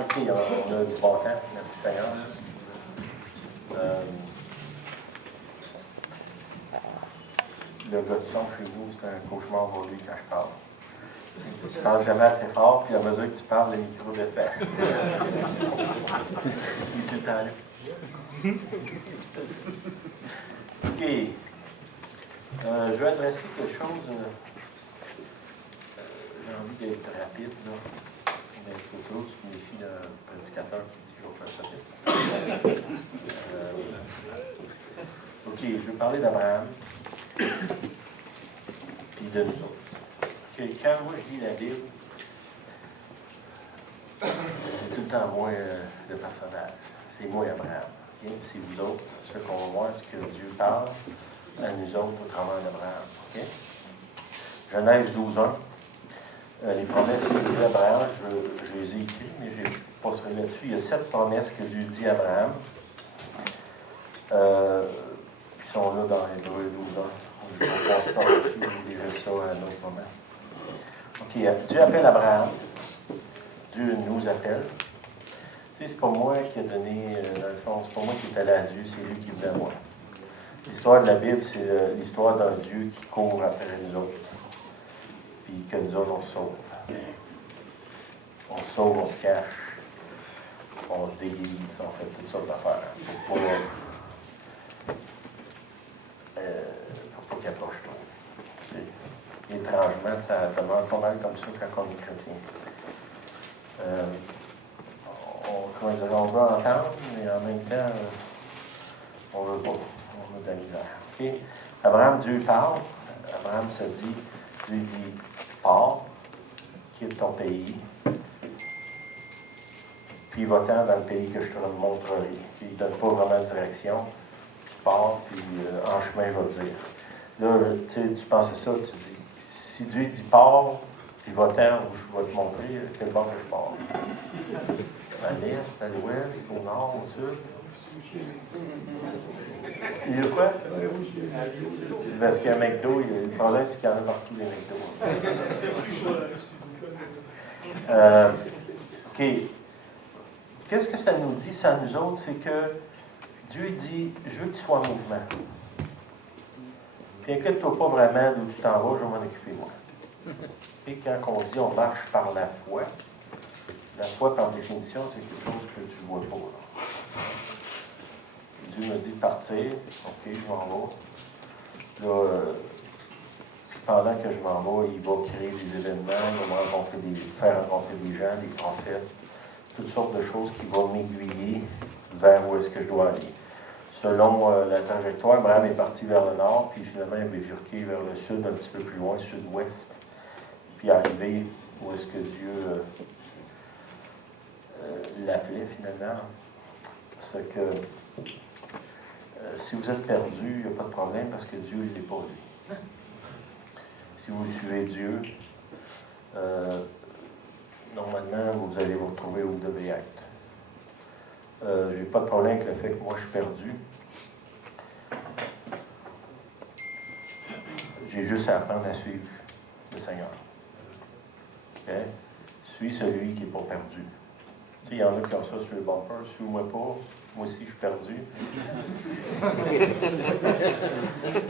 OK, on a du bon temps. Merci Seigneur. Le gars de son chez vous, c'est un cauchemar pour lui quand je parle. Tu parles jamais assez fort, puis à mesure que tu parles, le micro descend. Il est tout le temps là. OK. Je vais adresser quelque chose. J'ai envie d'être rapide, là. Mais il faut trop que tu me méfies d'un prédicateur qui dit que je vais faire ça vite. OK, je vais parler d'Abraham puis de nous autres. Quand moi je lis la Bible, c'est tout le temps moi le personnage. C'est moi Abraham. Okay? C'est vous autres, ceux qu'on va voir, ce que Dieu parle à nous autres au travers d'Abraham. Okay? Genèse 12:1. Les promesses que Dieu dit à Abraham, je les ai écrites, mais je passerai là-dessus. Il y a 7 promesses que Dieu dit à Abraham. Qui sont là dans Hébreux 12:1. Je ne passe pas dessus, je dirai ça à un autre moment. OK, Dieu appelle Abraham. Dieu nous appelle. Tu sais, c'est pas moi qui a donné, dans le fond, c'est pas moi qui est allé à Dieu, c'est lui qui est venu à moi. L'histoire de la Bible, c'est l'histoire d'un Dieu qui court après nous autres. Puis que nous autres, on se sauve. On se sauve, on se cache, on se déguise, on fait toutes sortes d'affaires. Pour pas qu'il approche trop. Étrangement, ça demande pas mal comme ça quand on est chrétien. On veut entendre, mais en même temps, on ne veut pas. On veut de la misère. Okay? Abraham, Dieu parle. Abraham se dit, Dieu dit, pars, quitte ton pays, puis va-t'en dans le pays que je te montrerai. Puis il ne donne pas vraiment de direction. Tu pars, puis en chemin, il va te dire. Là, tu penses à ça, tu dis, si Dieu dit pars, puis va-t'en où je vais te montrer, quel bord que je pars. À l'est, à l'ouest, au nord, au sud. Il y a quoi? Parce qu'il y a un McDo, le problème c'est qu'il y en a partout les McDo. OK. Qu'est-ce que ça nous dit, ça nous autres? C'est que Dieu dit, je veux que tu sois en mouvement. Puis inquiète-toi pas vraiment d'où tu t'en vas, je vais m'en occuper moi. Et quand on dit on marche par la foi par définition, c'est quelque chose que tu ne vois pas. Là. Dieu me dit de partir, ok, je m'en vais. Là, pendant que je m'en vais, il va créer des événements, il va faire rencontrer des gens, des prophètes, toutes sortes de choses qui vont m'aiguiller vers où est-ce que je dois aller. Selon la trajectoire, Abraham est parti vers le nord, puis finalement il est bifurqué vers le sud, un petit peu plus loin, sud-ouest, puis arrivé où est-ce que Dieu l'appelait finalement. C'est que si vous êtes perdu, il n'y a pas de problème parce que Dieu, il n'est pas lui. Si vous suivez Dieu, normalement, vous allez vous retrouver où vous devez être. Je n'ai pas de problème avec le fait que moi, je suis perdu. J'ai juste à apprendre à suivre le Seigneur. Okay? Suis celui qui n'est pas perdu. Tu sais, il y en a qui ont ça sur le bumper, suis-moi pas. Moi aussi, je suis perdu.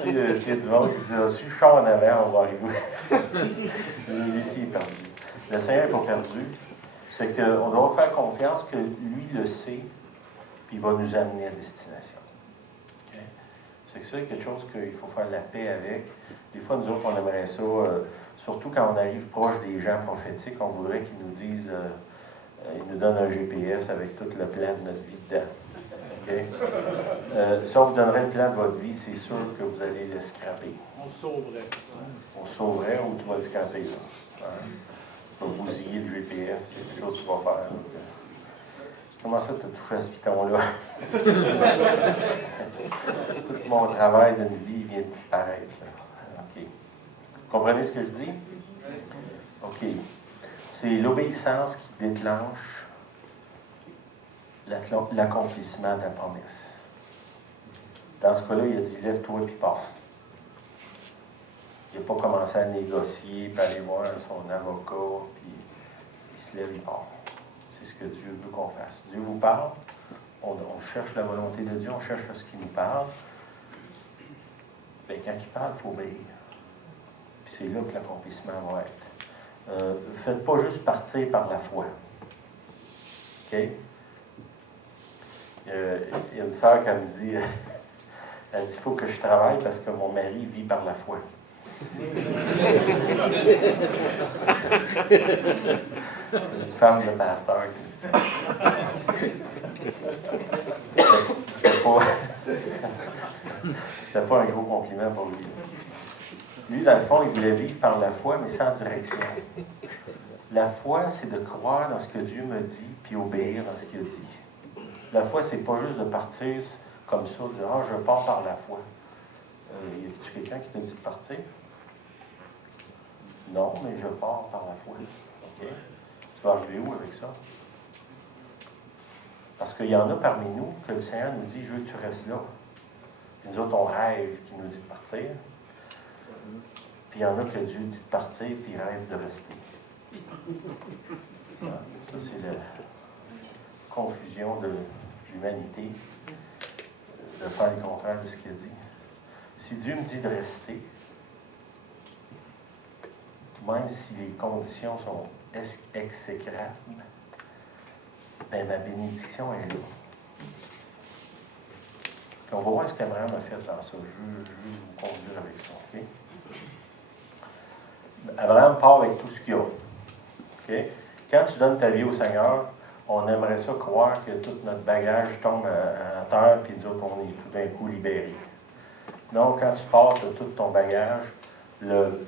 Il y a du monde qui dit, si je sors en avant, on va arriver. Lui aussi, il est perdu. Le Seigneur n'est pas perdu. C'est qu'on doit faire confiance que lui le sait, puis il va nous amener à destination. Okay? C'est que ça, quelque chose qu'il faut faire la paix avec. Des fois, nous autres, on aimerait ça, surtout quand on arrive proche des gens prophétiques, on voudrait qu'ils nous disent, ils nous donnent un GPS avec tout le plan de notre vie dedans. Okay? Si on vous donnerait le plan de votre vie, c'est sûr que vous allez le scraper. On sauverait. On sauverait ou tu vas le scraper. Là. Hein? Tu vas bousiller le GPS, c'est quelque chose que tu vas faire. Comment ça, tu as touché à ce piton-là? Tout mon travail d'une vie vient de disparaître. Là. OK. Vous comprenez ce que je dis? OK. C'est l'obéissance qui déclenche l'accomplissement de la promesse. Dans ce cas-là, il a dit, lève-toi et pars. Il n'a pas commencé à négocier, puis aller voir son avocat, puis il se lève et part. C'est ce que Dieu veut qu'on fasse. Dieu vous parle, on cherche la volonté de Dieu, on cherche ce qu'il nous parle. Bien, quand il parle, il faut obéir. Puis c'est là que l'accomplissement va être. Faites pas juste partir par la foi. OK? Il y a une sœur qui me dit, elle dit, il faut que je travaille parce que mon mari vit par la foi. Une femme de pasteur qui me dit ça. C'était pas un gros compliment pour lui. Lui, dans le fond, il voulait vivre par la foi, mais sans direction. La foi, c'est de croire dans ce que Dieu me dit, puis obéir dans ce qu'il a dit. La foi, c'est pas juste de partir comme ça, de dire « Ah, je pars par la foi ». Y a-t-il quelqu'un qui t'a dit de partir? Non, mais je pars par la foi. OK? Tu vas arriver où avec ça? Parce qu'il y en a parmi nous que le Seigneur nous dit « Je veux que tu restes là ». Puis nous autres, on rêve qu'il nous dit de partir. Puis il y en a que Dieu dit de partir, puis il rêve de rester. Ça, c'est la confusion de l'humanité, de faire le contraire de ce qu'il a dit. Si Dieu me dit de rester, même si les conditions sont exécrables, bien, ma bénédiction est là. Puis on va voir ce qu'Abraham a fait dans ça. Je veux vous conduire avec ça. Okay? Abraham part avec tout ce qu'il a. Okay? Quand tu donnes ta vie au Seigneur, on aimerait ça croire que tout notre bagage tombe à terre, puis nous autres, on est tout d'un coup libérés. Non, quand tu pars de tout ton bagage, le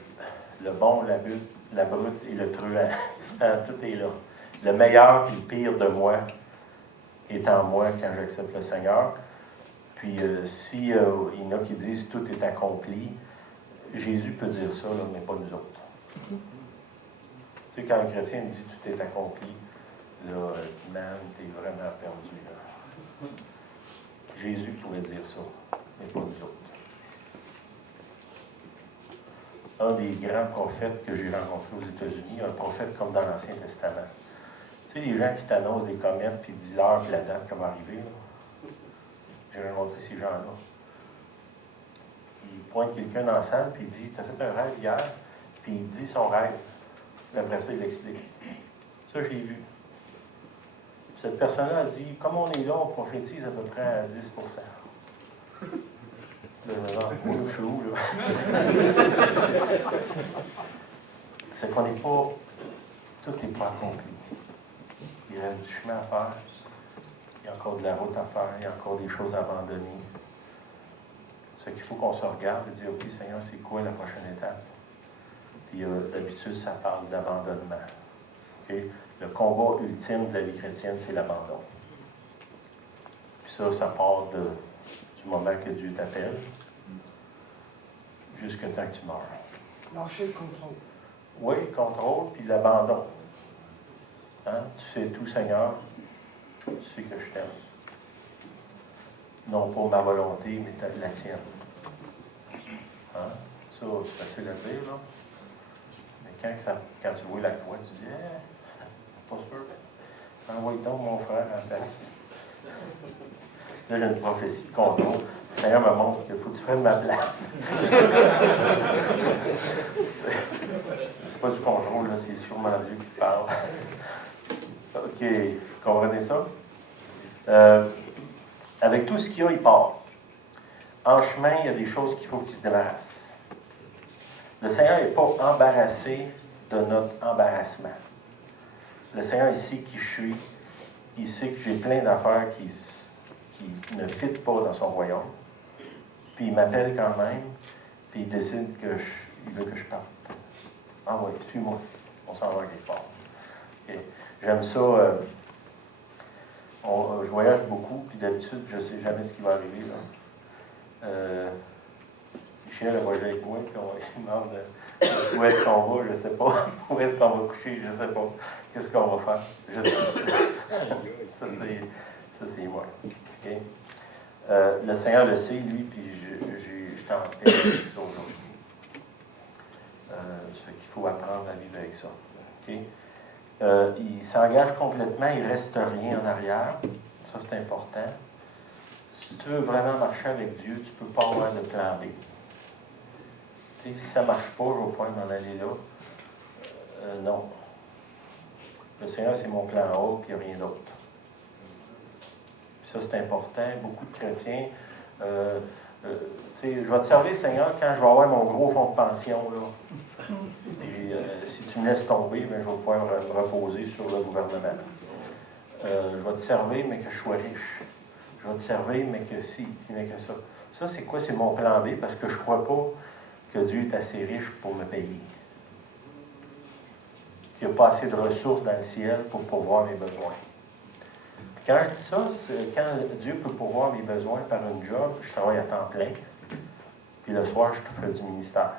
bon, la brute et le truand, tout est là. Le meilleur et le pire de moi est en moi quand j'accepte le Seigneur. Puis, si il y en a qui disent « tout est accompli », Jésus peut dire ça, là, mais pas nous autres. Tu sais, quand un chrétien dit « tout est accompli », là, man, t'es vraiment perdu, là. Jésus pouvait dire ça, mais pas nous autres. Un des grands prophètes que j'ai rencontrés aux États-Unis, un prophète comme dans l'Ancien Testament. Tu sais, les gens qui t'annoncent des comètes, puis disent l'heure et la date qui va arriver, là. J'ai rencontré ces gens-là. Il pointe quelqu'un dans la salle, puis il dit « T'as fait un rêve hier », puis il dit son rêve. Puis après ça, il l'explique. Ça, je l'ai vu. Cette personne-là a dit « Comme on est là, on prophétise à peu près à 10%. » Là, je suis où, là? C'est qu'on n'est pas... Tout n'est pas accompli. Il reste du chemin à faire. Il y a encore de la route à faire. Il y a encore des choses à abandonner. C'est qu'il faut qu'on se regarde et dire « OK, Seigneur, c'est quoi la prochaine étape? » Puis d'habitude, ça parle d'abandonnement. Okay? Le combat ultime de la vie chrétienne, c'est l'abandon. Puis ça part du moment que Dieu t'appelle jusqu'à temps que tu meurs. Lâcher le contrôle. Oui, le contrôle, puis l'abandon. Hein? Tu sais tout, Seigneur, tu sais que je t'aime. Non pas ma volonté, mais la tienne. Hein? Ça, c'est facile à dire, là. Mais quand tu vois la croix, tu dis pas sûr. Envoie donc mon frère en place. Là, j'ai une prophétie de contrôle. Le Seigneur me montre qu'il faut que tu prennes ma place. C'est pas du contrôle, là, c'est sûrement Dieu qui te parle. OK, comprenez ça? Avec tout ce qu'il y a, il part. En chemin, il y a des choses qu'il faut qu'il se débarrasse. Le Seigneur n'est pas embarrassé de notre embarrassement. Le Seigneur, il sait qui je suis. Il sait que j'ai plein d'affaires qui ne fitent pas dans son royaume. Puis il m'appelle quand même, puis il décide qu'il veut que je parte. Ah oui, suis-moi. On s'en va quelque part. Okay. J'aime ça. Je voyage beaucoup, puis d'habitude, je ne sais jamais ce qui va arriver. Là. Michel a voyagé avec moi, puis il me demande où est-ce qu'on va, je ne sais pas. Où est-ce qu'on va coucher, je ne sais pas. Qu'est-ce qu'on va faire? Je ne sais pas. Ça, c'est moi. Okay? Le Seigneur le sait, lui, puis je t'en paix avec ça aujourd'hui. Ce qu'il faut apprendre à vivre avec ça. Okay? Il s'engage complètement, il ne reste rien en arrière. Ça, c'est important. Si tu veux vraiment marcher avec Dieu, tu ne peux pas avoir de plan B. Tu sais, si ça ne marche pas, je vais pouvoir m'en aller là. Non. Le Seigneur, c'est mon plan A, puis il n'y a rien d'autre. Puis ça, c'est important. Beaucoup de chrétiens, tu sais, je vais te servir, Seigneur, quand je vais avoir mon gros fonds de pension, là. Et si tu me laisses tomber, bien, je vais pouvoir me reposer sur le gouvernement. Je vais te servir, mais que je sois riche. Je vais te servir, mais que si, mais que ça. Ça, c'est quoi? C'est mon plan B, parce que je ne crois pas que Dieu est assez riche pour me payer. Qu'il n'y a pas assez de ressources dans le ciel pour pourvoir mes besoins. Puis quand je dis ça, c'est quand Dieu peut pourvoir mes besoins par une job, je travaille à temps plein, puis le soir, je fais du ministère.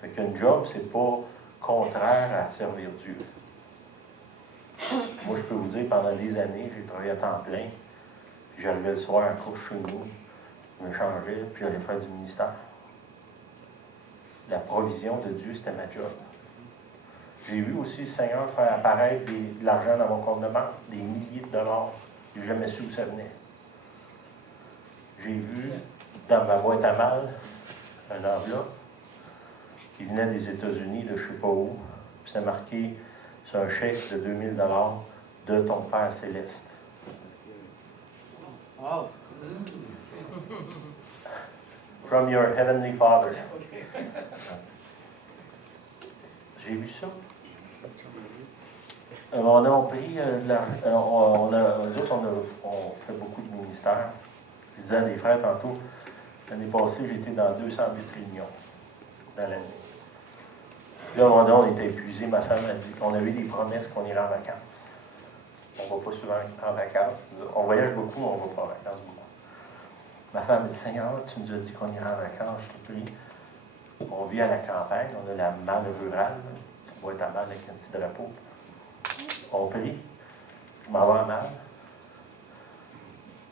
Fait qu'une job, c'est pas contraire à servir Dieu. Moi, je peux vous dire, pendant des années, j'ai travaillé à temps plein, puis j'arrivais le soir à couche chez nous, je me changeais, puis j'allais faire du ministère. La provision de Dieu, c'était ma job. J'ai vu aussi le Seigneur faire apparaître de l'argent dans mon compte de banque, des milliers de dollars. Je n'ai jamais su où ça venait. J'ai vu dans ma boîte à mal un enveloppe qui venait des États-Unis, de je ne sais pas où, puis c'est marqué sur un chèque de 2000 $ de ton Père Céleste. Wow. From your Heavenly Father. J'ai vu ça. On a pris nous autres, on fait beaucoup de ministères. Je disais à des frères tantôt, l'année passée, j'étais dans 208 réunions dans l'année. Là, à un moment donné, on était épuisés. Ma femme a dit qu'on avait eu des promesses qu'on irait en vacances. On ne va pas souvent en vacances. On voyage beaucoup, mais on ne va pas en vacances beaucoup. Ma femme a dit, Seigneur, tu nous as dit qu'on irait en vacances, je te prie. On vit à la campagne, on a la malle rurale. Tu vois ta malle avec un petit drapeau. On prie. Je m'en vais en malle.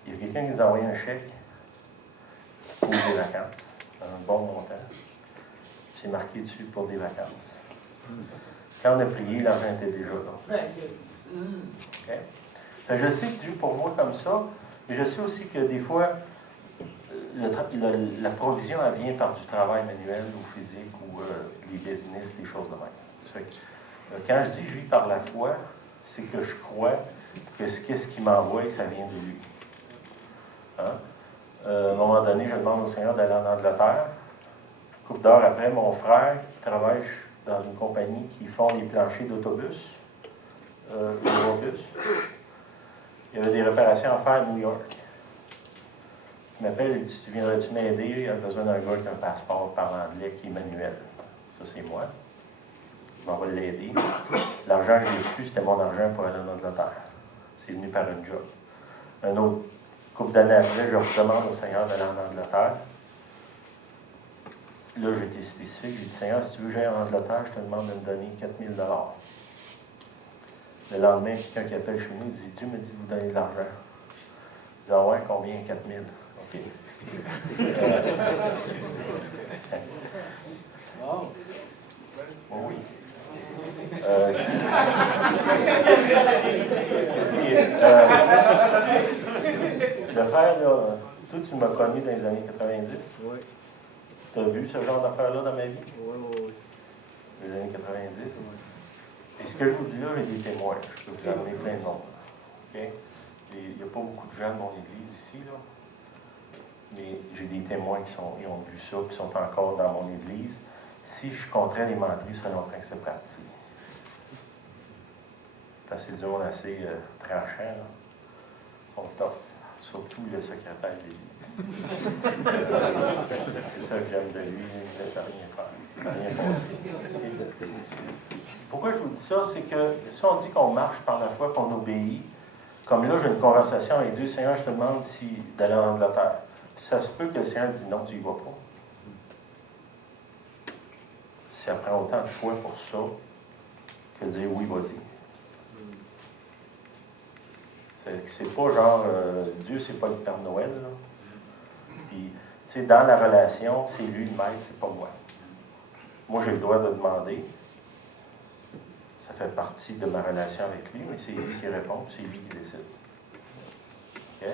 Il y a quelqu'un qui nous a envoyé un chèque pour des vacances, un bon montant. C'est marqué dessus pour des vacances. Quand on a prié, l'argent était déjà là. Okay? Je sais que Dieu pourvoit comme ça, mais je sais aussi que des fois, la provision, elle vient par du travail manuel ou physique ou les business, les choses de même. Quand je dis je vis par la foi, c'est que je crois que ce qu'il m'envoie, ça vient de lui. Hein? À un moment donné, je demande au Seigneur d'aller en Angleterre. Une couple d'heures après, mon frère, qui travaille dans une compagnie qui font les planchers d'autobus, Eurobus, il y avait des réparations à faire à New York. Il m'appelle et dit, tu viendrais-tu m'aider? Il a besoin d'un gars qui a un passeport par anglais qui est manuel. Ça, c'est moi. Je m'en vais l'aider. L'argent que j'ai reçu, c'était mon argent pour aller en Angleterre. C'est venu par une job. Un autre couple d'années après, je redemande au Seigneur d'aller en Angleterre. Là, j'ai été spécifique. J'ai dit, Seigneur, si tu veux que j'aille en Angleterre, je te demande de me donner 4000 $. Le lendemain, quelqu'un qui appelle chez nous, il dit, Dieu me dit de vous donner de l'argent. Je dis, ah ouais, combien? 4000. OK. Wow. Oui. Le frère, là, toi, tu m'as connu dans les années 90. Oui. Tu as vu ce genre d'affaires-là dans ma vie? Oui. Les années 90. Oui. Et ce que je vous dis là, j'ai des témoins. Je peux vous amener plein de monde. Okay? Il n'y a pas beaucoup de gens de mon église ici, là. Mais j'ai des témoins ils ont vu ça, qui sont encore dans mon église. Si je compterais les menteries, ce serait longtemps que c'est parti. Parce que c'est du monde assez tranchant, là. Ils sont tough. Surtout le secrétaire de l'église. C'est ça que j'aime de lui, il ne laisse rien faire. Rien passer. Pourquoi je vous dis ça? C'est que si on dit qu'on marche par la foi, qu'on obéit, comme là, j'ai une conversation avec Dieu, Seigneur, je te demande d'aller en Angleterre. Ça se peut que le Seigneur dise non, tu n'y vas pas. Ça prend autant de foi pour ça que de dire oui, vas-y. C'est pas genre, Dieu, c'est pas le Père Noël, là. Puis, tu sais, dans la relation, c'est lui le maître, c'est pas moi. Moi, j'ai le droit de demander. Ça fait partie de ma relation avec lui, mais c'est lui qui répond, c'est lui qui décide. OK?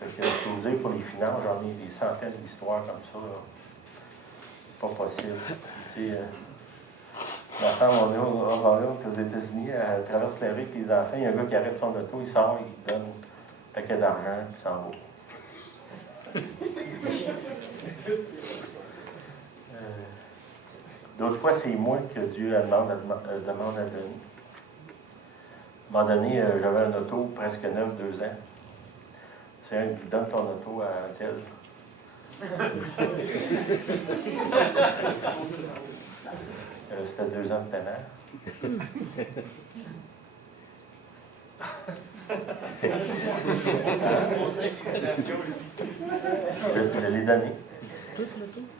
Fait que je peux vous dire, pour les finances, j'en ai des centaines d'histoires comme ça. Là. C'est pas possible. Ma femme, on est aux États-Unis, elle traverse la rue avec les enfants, il y a un gars qui arrête son auto, il sort, il donne un paquet d'argent, puis il s'en va. D'autres fois, c'est moi que Dieu demande à donner. À un moment donné, j'avais un auto presque neuf, 2 ans. C'est un qui dit, donne ton auto à un tel. C'était 2 ans de paiement. Je l'ai donné.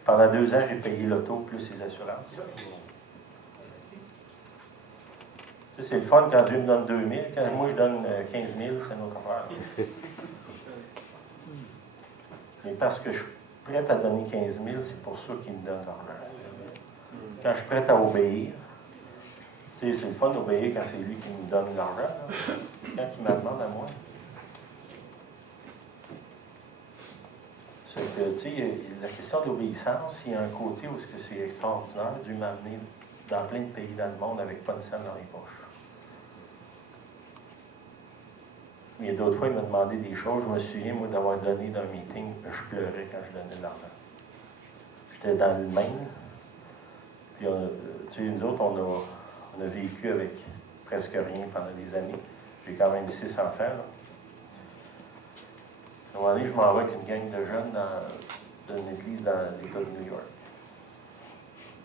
Pendant 2 ans, j'ai payé l'auto plus les assurances. Ça, c'est le fun quand Dieu me donne 2 000. Quand moi, je donne 15 000, c'est une autre affaire. Mais parce que je suis prêt à donner 15 000, c'est pour ça qu'il me donne l'argent. Quand je suis prêt à obéir, c'est le fun d'obéir quand c'est lui qui me donne l'argent. Quand il me demande à moi. C'est que, tu sais, la question de l'obéissance, il y a un côté où c'est extraordinaire. Dieu m'a amené dans plein de pays dans le monde avec pas de scène dans les poches. Mais d'autres fois, il m'a demandé des choses. Je me souviens, moi, d'avoir donné dans un meeting, je pleurais quand je donnais de l'argent. J'étais dans le Maine. Puis, tu sais, nous autres, on a vécu avec presque rien pendant des années. J'ai quand même 6 enfants. Là. À un moment donné, je m'en vais avec une gang de jeunes dans une église dans l'État de New York.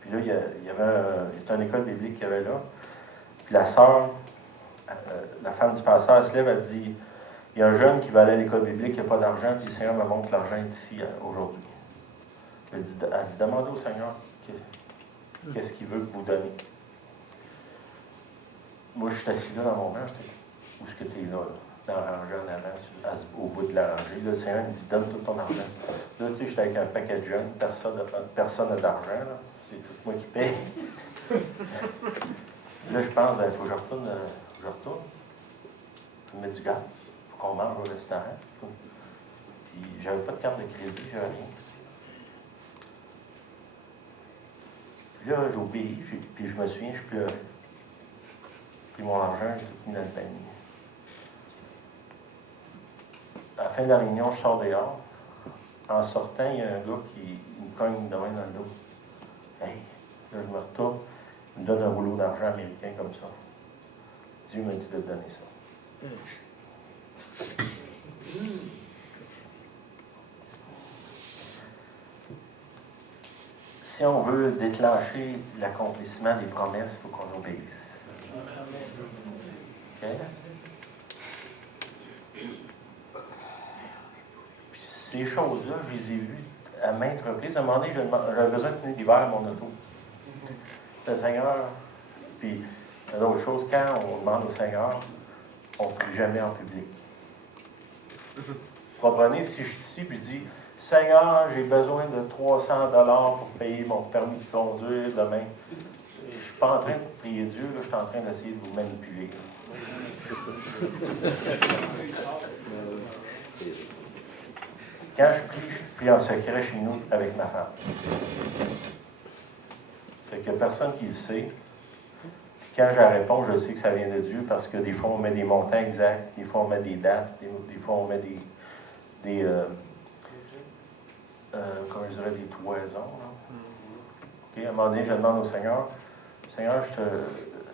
Puis là, il y avait une école biblique qu'il y avait là. Puis la sœur, la femme du pasteur, elle se lève, elle dit, il y a un jeune qui va aller à l'école biblique, il n'y a pas d'argent, puis le Seigneur me montre que l'argent est ici aujourd'hui. Elle dit, demandez au Seigneur qu'est-ce qu'il veut que vous donnez. Moi, je suis assis là dans mon banc, où est-ce que tu es là, dans la rangée en avant, au bout de la rangée. Là, le Seigneur me dit, donne tout ton argent. Là, tu sais, j'étais avec un paquet de jeunes, personne n'a d'argent, là. C'est tout moi qui paye. Là, je pense, il faut que je retourne. Pour mettre du gaz, il faut qu'on mange au restaurant. Puis, j'avais pas de carte de crédit, j'avais rien. Puis là, j'ai obéi, puis je me souviens, je pleurais. Puis mon argent, j'ai tout mis dans le panier. À la fin de la réunion, je sors dehors. En sortant, il y a un gars qui me cogne de main dans le dos. Hey, là, je me retourne, il me donne un rouleau d'argent américain comme ça. Dieu m'a dit de te donner ça. Si on veut déclencher l'accomplissement des promesses, il faut qu'on obéisse. Okay? Puis ces choses-là, je les ai vues à maintes reprises. À un moment donné, j'avais besoin de tenir l'hiver à mon auto. Le Seigneur, puis il y a d'autres choses, quand on demande au Seigneur, on ne prie jamais en public. Vous comprenez? Si je suis ici et je dis, Seigneur, j'ai besoin de 300 $ pour payer mon permis de conduire demain. Je ne suis pas en train de prier Dieu, là, je suis en train d'essayer de vous manipuler. Quand je prie en secret chez nous avec ma femme. Fait qu'il n'y a personne qui le sait. Puis quand je réponds, je sais que ça vient de Dieu parce que des fois, on met des montants exacts, des fois, on met des dates, des fois, on met des comment je dirais, des toisons. Okay, à un moment donné, je demande au Seigneur, Seigneur,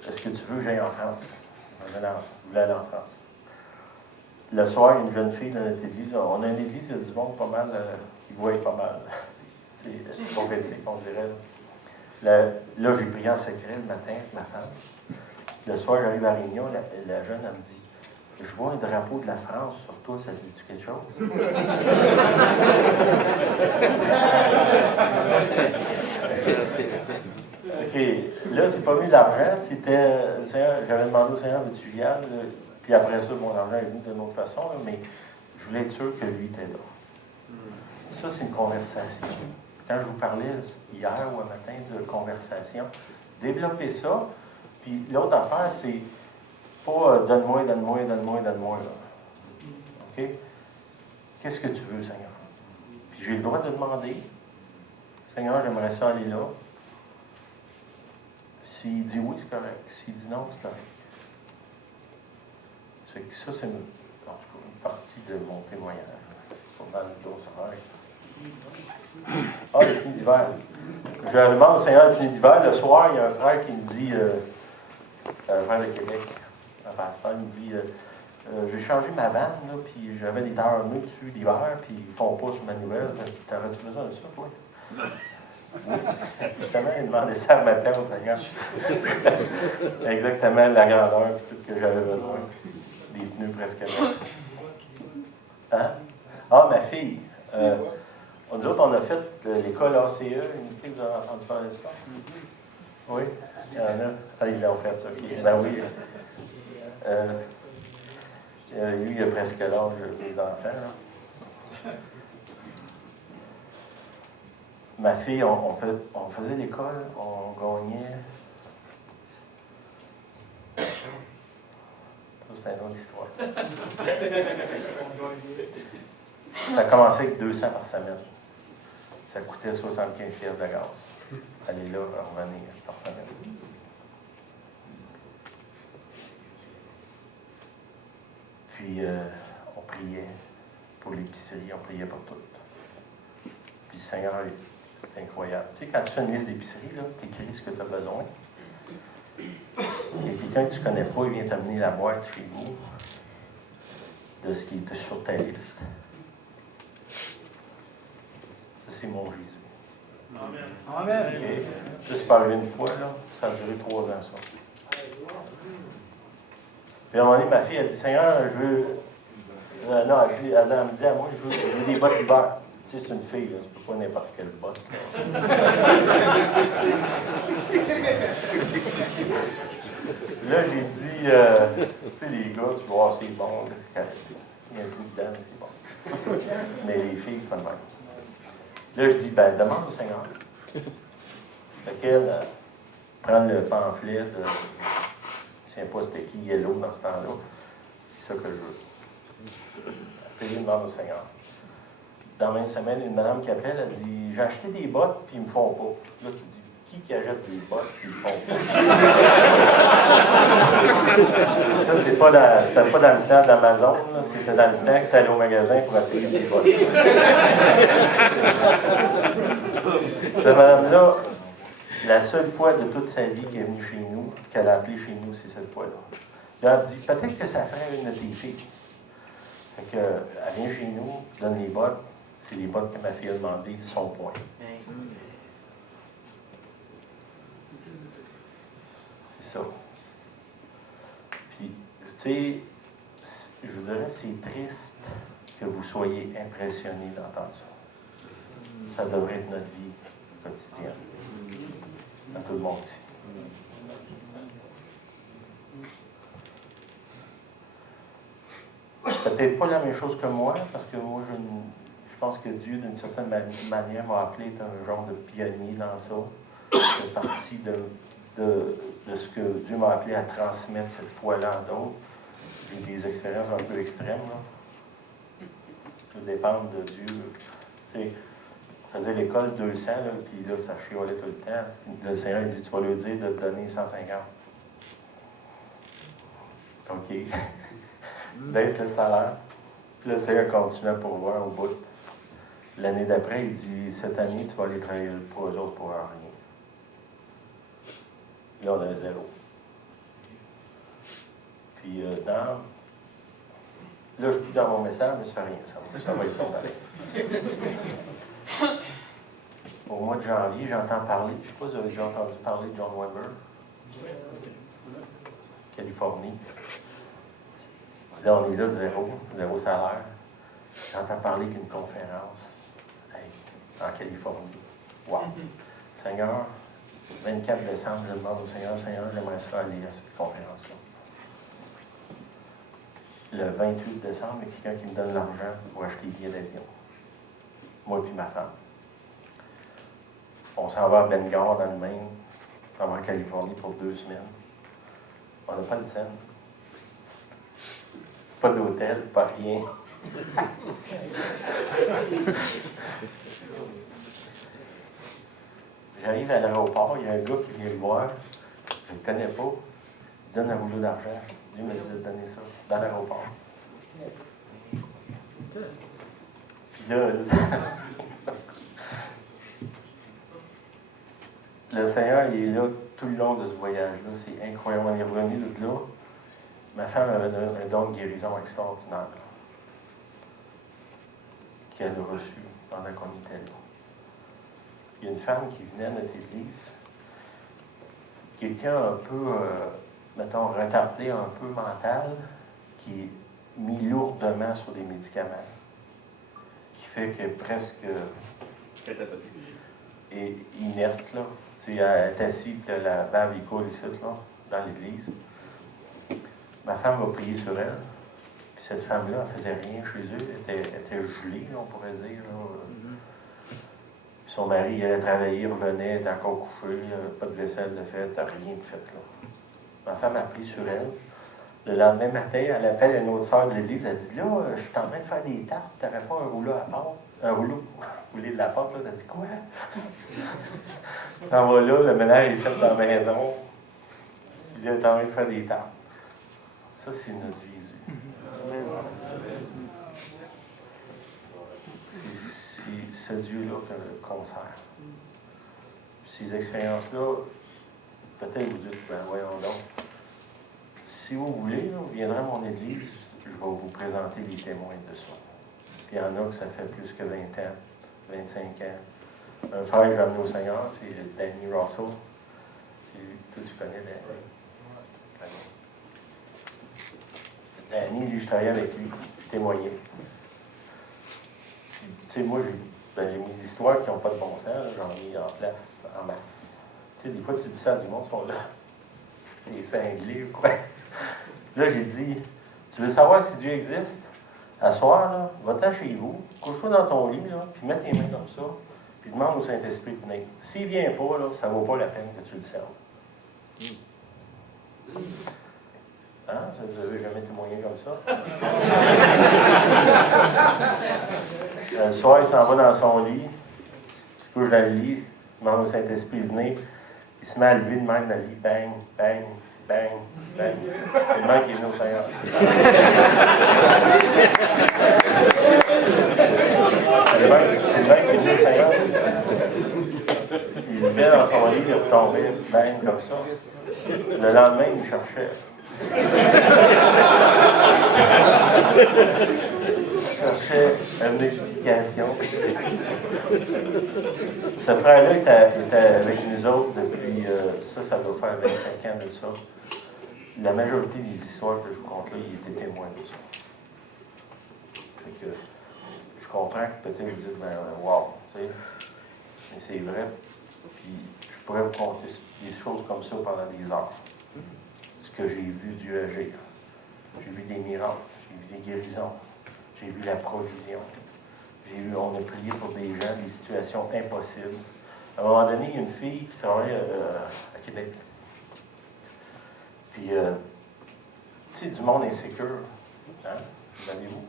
est-ce que tu veux que j'aille en France? Je voulais aller en France. Le soir, il y a une jeune fille dans notre église. On a une église, il y a du monde pas mal, qui voit pas mal. C'est prophétique, on dirait. Là, j'ai prié en secret le matin avec ma femme. Le soir, j'arrive à la réunion, la jeune, elle me dit, je vois un drapeau de la France sur toi, ça te dit-tu quelque chose? OK, là, c'est pas mis l'argent, c'était, j'avais demandé au Seigneur, veux-tu y aller? Puis après ça, mon argent est venu d'une autre façon, là, mais je voulais être sûr que lui était là. Ça, c'est une conversation. Quand je vous parlais hier ou un matin de conversation, développez ça, Puis l'autre affaire, c'est pas donne-moi, donne-moi, donne-moi, donne-moi. Là. OK? Qu'est-ce que tu veux, Seigneur? Puis j'ai le droit de demander. Seigneur, j'aimerais ça aller là. S'il dit oui, c'est correct. S'il dit non, c'est correct. C'est que ça, c'est en tout cas une partie de mon témoignage. C'est pas mal d'autres affaires. Ah, les pneus d'hiver. Je demande au Seigneur les pneus d'hiver. Le soir, il y a un frère qui me dit, un frère de Québec, un pasteur, il me dit j'ai changé ma vanne, là, puis j'avais des tailleurs nœuds dessus l'hiver, puis ils ne font pas sur ma nouvelle. T'aurais-tu besoin de ça, toi? Oui. Justement, il demandait ça à matin au Seigneur. Exactement la grandeur et tout que j'avais besoin. Des pneus presque neufs. Hein? Ah, ma fille. Nous autres, on a fait l'école ACE, unité, vous avez entendu parler de ça? Oui? Il y en a. Ah, ils l'ont fait, OK. Ben oui. Lui, il a presque l'âge des enfants. Là. Ma fille, on faisait l'école, on gagnait. C'est une autre histoire. Ça commençait avec 200 par semaine. Ça coûtait 75 pièces de gaz. Aller là, revenir par semaine. Puis, on priait pour l'épicerie, on priait pour tout. Puis, le Seigneur, c'est incroyable. Tu sais, quand tu fais une liste d'épicerie, tu écris ce que tu as besoin. Il y a quelqu'un que tu ne connais pas, il vient t'amener la boîte chez vous de ce qui est sur ta liste. Ça, c'est mon Jésus. Amen. Amen. Okay. Ça, c'est pas arrivé une fois, là. Ça a duré 3 ans, ça. Puis à un moment donné, ma fille a dit, Seigneur, je veux... non, elle me dit à moi, je veux des bottes d'hiver. Tu sais, c'est une fille, là, c'est pas n'importe quelle botte. Là, j'ai dit, tu sais, les gars, tu vois, c'est bon, il y a un coup dedans, c'est bon. Mais les filles, c'est pas le même. Là, je dis, ben, demande au Seigneur. Lequel prendre le pamphlet de... Je ne sais pas c'était qui, Yellow, dans ce temps-là. C'est ça que je veux. Après, je demande au Seigneur. Dans la même semaine, une madame qui appelle, elle dit, j'ai acheté des bottes, puis ils me font pas. Là, tu dis, qui achète des bottes, puis ils me font pas? Ça, c'était pas dans le temps d'Amazon, c'était dans le temps que tu allais au magasin pour essayer des bottes. Cette madame-là, la seule fois de toute sa vie qu'elle est venue chez nous, qu'elle a appelé chez nous, c'est cette fois-là. Elle a dit, peut-être que ça ferait une de tes filles. Fait qu'elle vient chez nous, donne les bottes, c'est les bottes que ma fille a demandées, son point. C'est ça. Puis, tu sais, je vous dirais, c'est triste que vous soyez impressionnés d'entendre ça. Ça devrait être notre vie quotidienne. À tout le monde ici. Peut-être pas la même chose que moi, parce que moi, je pense que Dieu, d'une certaine manière, m'a appelé un genre de pionnier dans ça. C'est partie de ce que Dieu m'a appelé à transmettre cette foi-là à d'autres. J'ai des expériences un peu extrêmes, là. Ça dépend de Dieu. Tu sais, on faisait l'école 200, là, puis là, ça chiolait tout le temps. Puis le Seigneur dit, tu vas lui dire de te donner 150. OK. Baisse le salaire. Puis le Seigneur continue à pourvoir au bout. L'année d'après, il dit, cette année, tu vas aller travailler pour eux autres pour rien. Là, on avait 0. Puis là, je dis dans mon message, mais ça fait rien. Ça va être bon d'aller. Au mois de janvier, j'entends parler, je ne sais pas si vous avez déjà entendu parler de John Weber, Californie. Là, on est là, 0 salaire. J'entends parler d'une conférence en Californie. Wow! Seigneur, 24 décembre, je demande au Seigneur, j'aimerais ça aller à cette conférence-là. Le 28 décembre, il y a quelqu'un qui me donne l'argent pour acheter des billets d'avion. Moi et ma femme. On s'en va à Bangor, dans le Maine, en Californie, pour 2 semaines. On n'a pas de scène. Pas d'hôtel, pas rien. J'arrive à l'aéroport, il y a un gars qui vient me voir, je ne le connais pas, il donne un rouleau d'argent. Dieu me disait de donner ça, dans l'aéroport. Puis là, le Seigneur, il est là tout le long de ce voyage-là. C'est incroyable. On est revenu de là. Ma femme avait un don de guérison extraordinaire qu'elle a reçu pendant qu'on était là. Il y a une femme qui venait à notre église, quelqu'un un peu, mettons, retardé, un peu mental, qui est mis lourdement sur des médicaments, qui fait que presque est inerte, là. Elle est assise, puis la bave, il coule ici, là, dans l'église. Ma femme a prié sur elle, puis cette femme-là, elle faisait rien chez eux, elle était gelée, là, on pourrait dire, là. Son mari, il allait travailler, revenait, elle était encore couché, pas de vaisselle de fait, rien de fait, là. Ma femme a prié sur elle. Le lendemain matin, elle appelle une autre sœur de l'église, elle dit, là, je suis en train de faire des tartes, t'aurais pas un rouleau à pâte? Un rouleau, rouler de la pâte, là, elle dit, quoi? On va là, le ménage est fait dans la maison, il est en train de faire des tartes. Ça, c'est notre Jésus. C'est ce Dieu-là qu'on sert. Ces expériences-là, peut-être vous dites, ben voyons donc. Si vous voulez, là, vous viendrez à mon église, je vais vous présenter les témoins de ça. Puis il y en a que ça fait plus que 20 ans, 25 ans. Un frère que j'ai amené au Seigneur, c'est Danny Russell. Toi, tu connais Danny? Danny, lui, je travaillais avec lui, je témoignais. Tu sais, moi, j'ai mes histoires qui n'ont pas de bon sens, j'en ai en place, en masse. Tu sais, des fois, tu dis ça à du monde, ils sont là. Les cinglés ou quoi. Là, j'ai dit, tu veux savoir si Dieu existe? À soir, là, va-t'en chez vous, couche-toi dans ton lit, là, puis mets tes mains comme ça, puis demande au Saint-Esprit de venir. S'il ne vient pas, là, ça ne vaut pas la peine que tu le serves. Hein? Vous n'avez jamais témoigné comme ça? Le soir, il s'en va dans son lit, il se couche dans le lit, il demande au Saint-Esprit de venir, il se met à lever de même dans le lit, bang, bang, bang, bang. C'est le même qui est venu au Seigneur. C'est le même qui est venu au Seigneur. Il levait dans son lit, il retombait, bang, comme ça. Le lendemain, il cherchait. Une explication. Ce frère-là était avec nous autres depuis, ça doit faire 25 ans de ça. La majorité des histoires que je vous conte là, il était témoin de ça. Fait que je comprends que peut-être vous dites, ben, wow, tu sais, mais c'est vrai. Puis je pourrais vous conter des choses comme ça pendant des heures. Ce que j'ai vu Dieu agir. J'ai vu des miracles, j'ai vu des guérisons, j'ai vu la provision. On a prié pour des gens, des situations impossibles. À un moment donné, il y a une fille qui travaille à Québec. Puis, tu sais, du monde insécure. Hein? Savez-vous?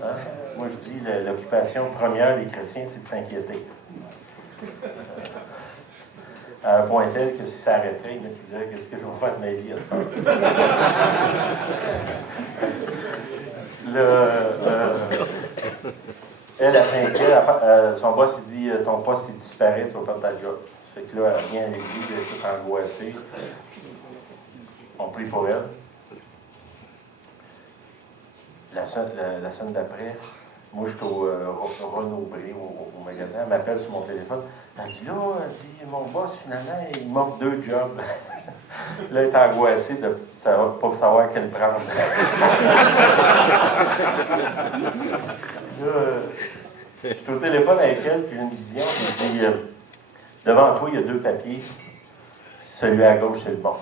Hein? Moi, je dis, l'occupation première des chrétiens, c'est de s'inquiéter. À un point tel que si ça arrêterait, il me dirait, qu'est-ce que je vais faire de ma vie à ce temps? Elle, à 5 ans, son boss, il dit, ton poste, il disparaît, tu vas perdre ta job. Fait que là, elle vient avec lui, elle est toute angoissée. On prie pour elle. La semaine d'après, moi, je suis au Renaud-Bré, au magasin. Elle m'appelle sur mon téléphone. Elle dit, là, mon boss, finalement, il m'offre 2 jobs. Là, elle est angoissée de pas savoir quel prendre. Là, je suis au téléphone avec elle, puis une vision, puis je dis, devant toi, il y a 2 papiers. Celui à gauche, c'est le bon.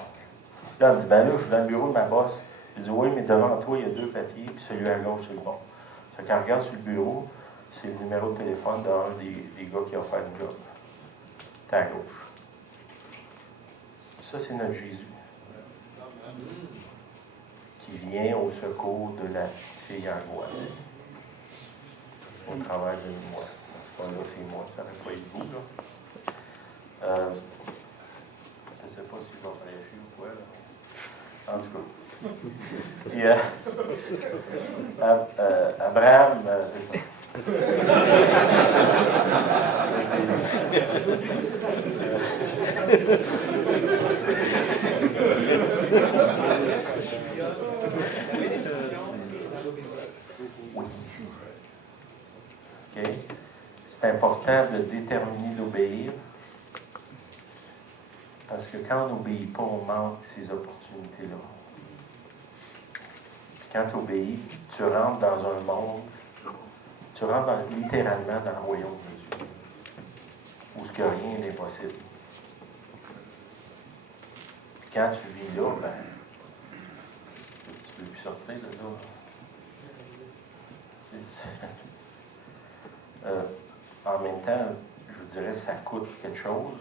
Là, elle me dit, ben là, je suis dans le bureau de ma boss. Je dis, oui, mais devant toi, il y a 2 papiers, puis celui à gauche, c'est le bon. Fait qu'elle regarde sur le bureau, c'est le numéro de téléphone d'un des gars qui a offert le job. C'est à gauche. Ça, c'est notre Jésus. qui vient au secours de la petite fille angoissée au travers de moi. Dans ce cas-là, c'est moi, ça n'aurait pas été vous, là. Je ne sais pas si je vais prêcher ou quoi, là. En tout cas. Puis, Abraham, c'est ça. Oui. OK. C'est important de déterminer d'obéir. Parce que quand on n'obéit pas, on manque ces opportunités-là. Puis quand tu obéis, tu rentres dans un monde, tu rentres littéralement dans le royaume de Dieu, où ce que rien n'est possible. Puis quand tu vis là, ben, tu ne veux plus sortir de là. En même temps, je vous dirais, ça coûte quelque chose.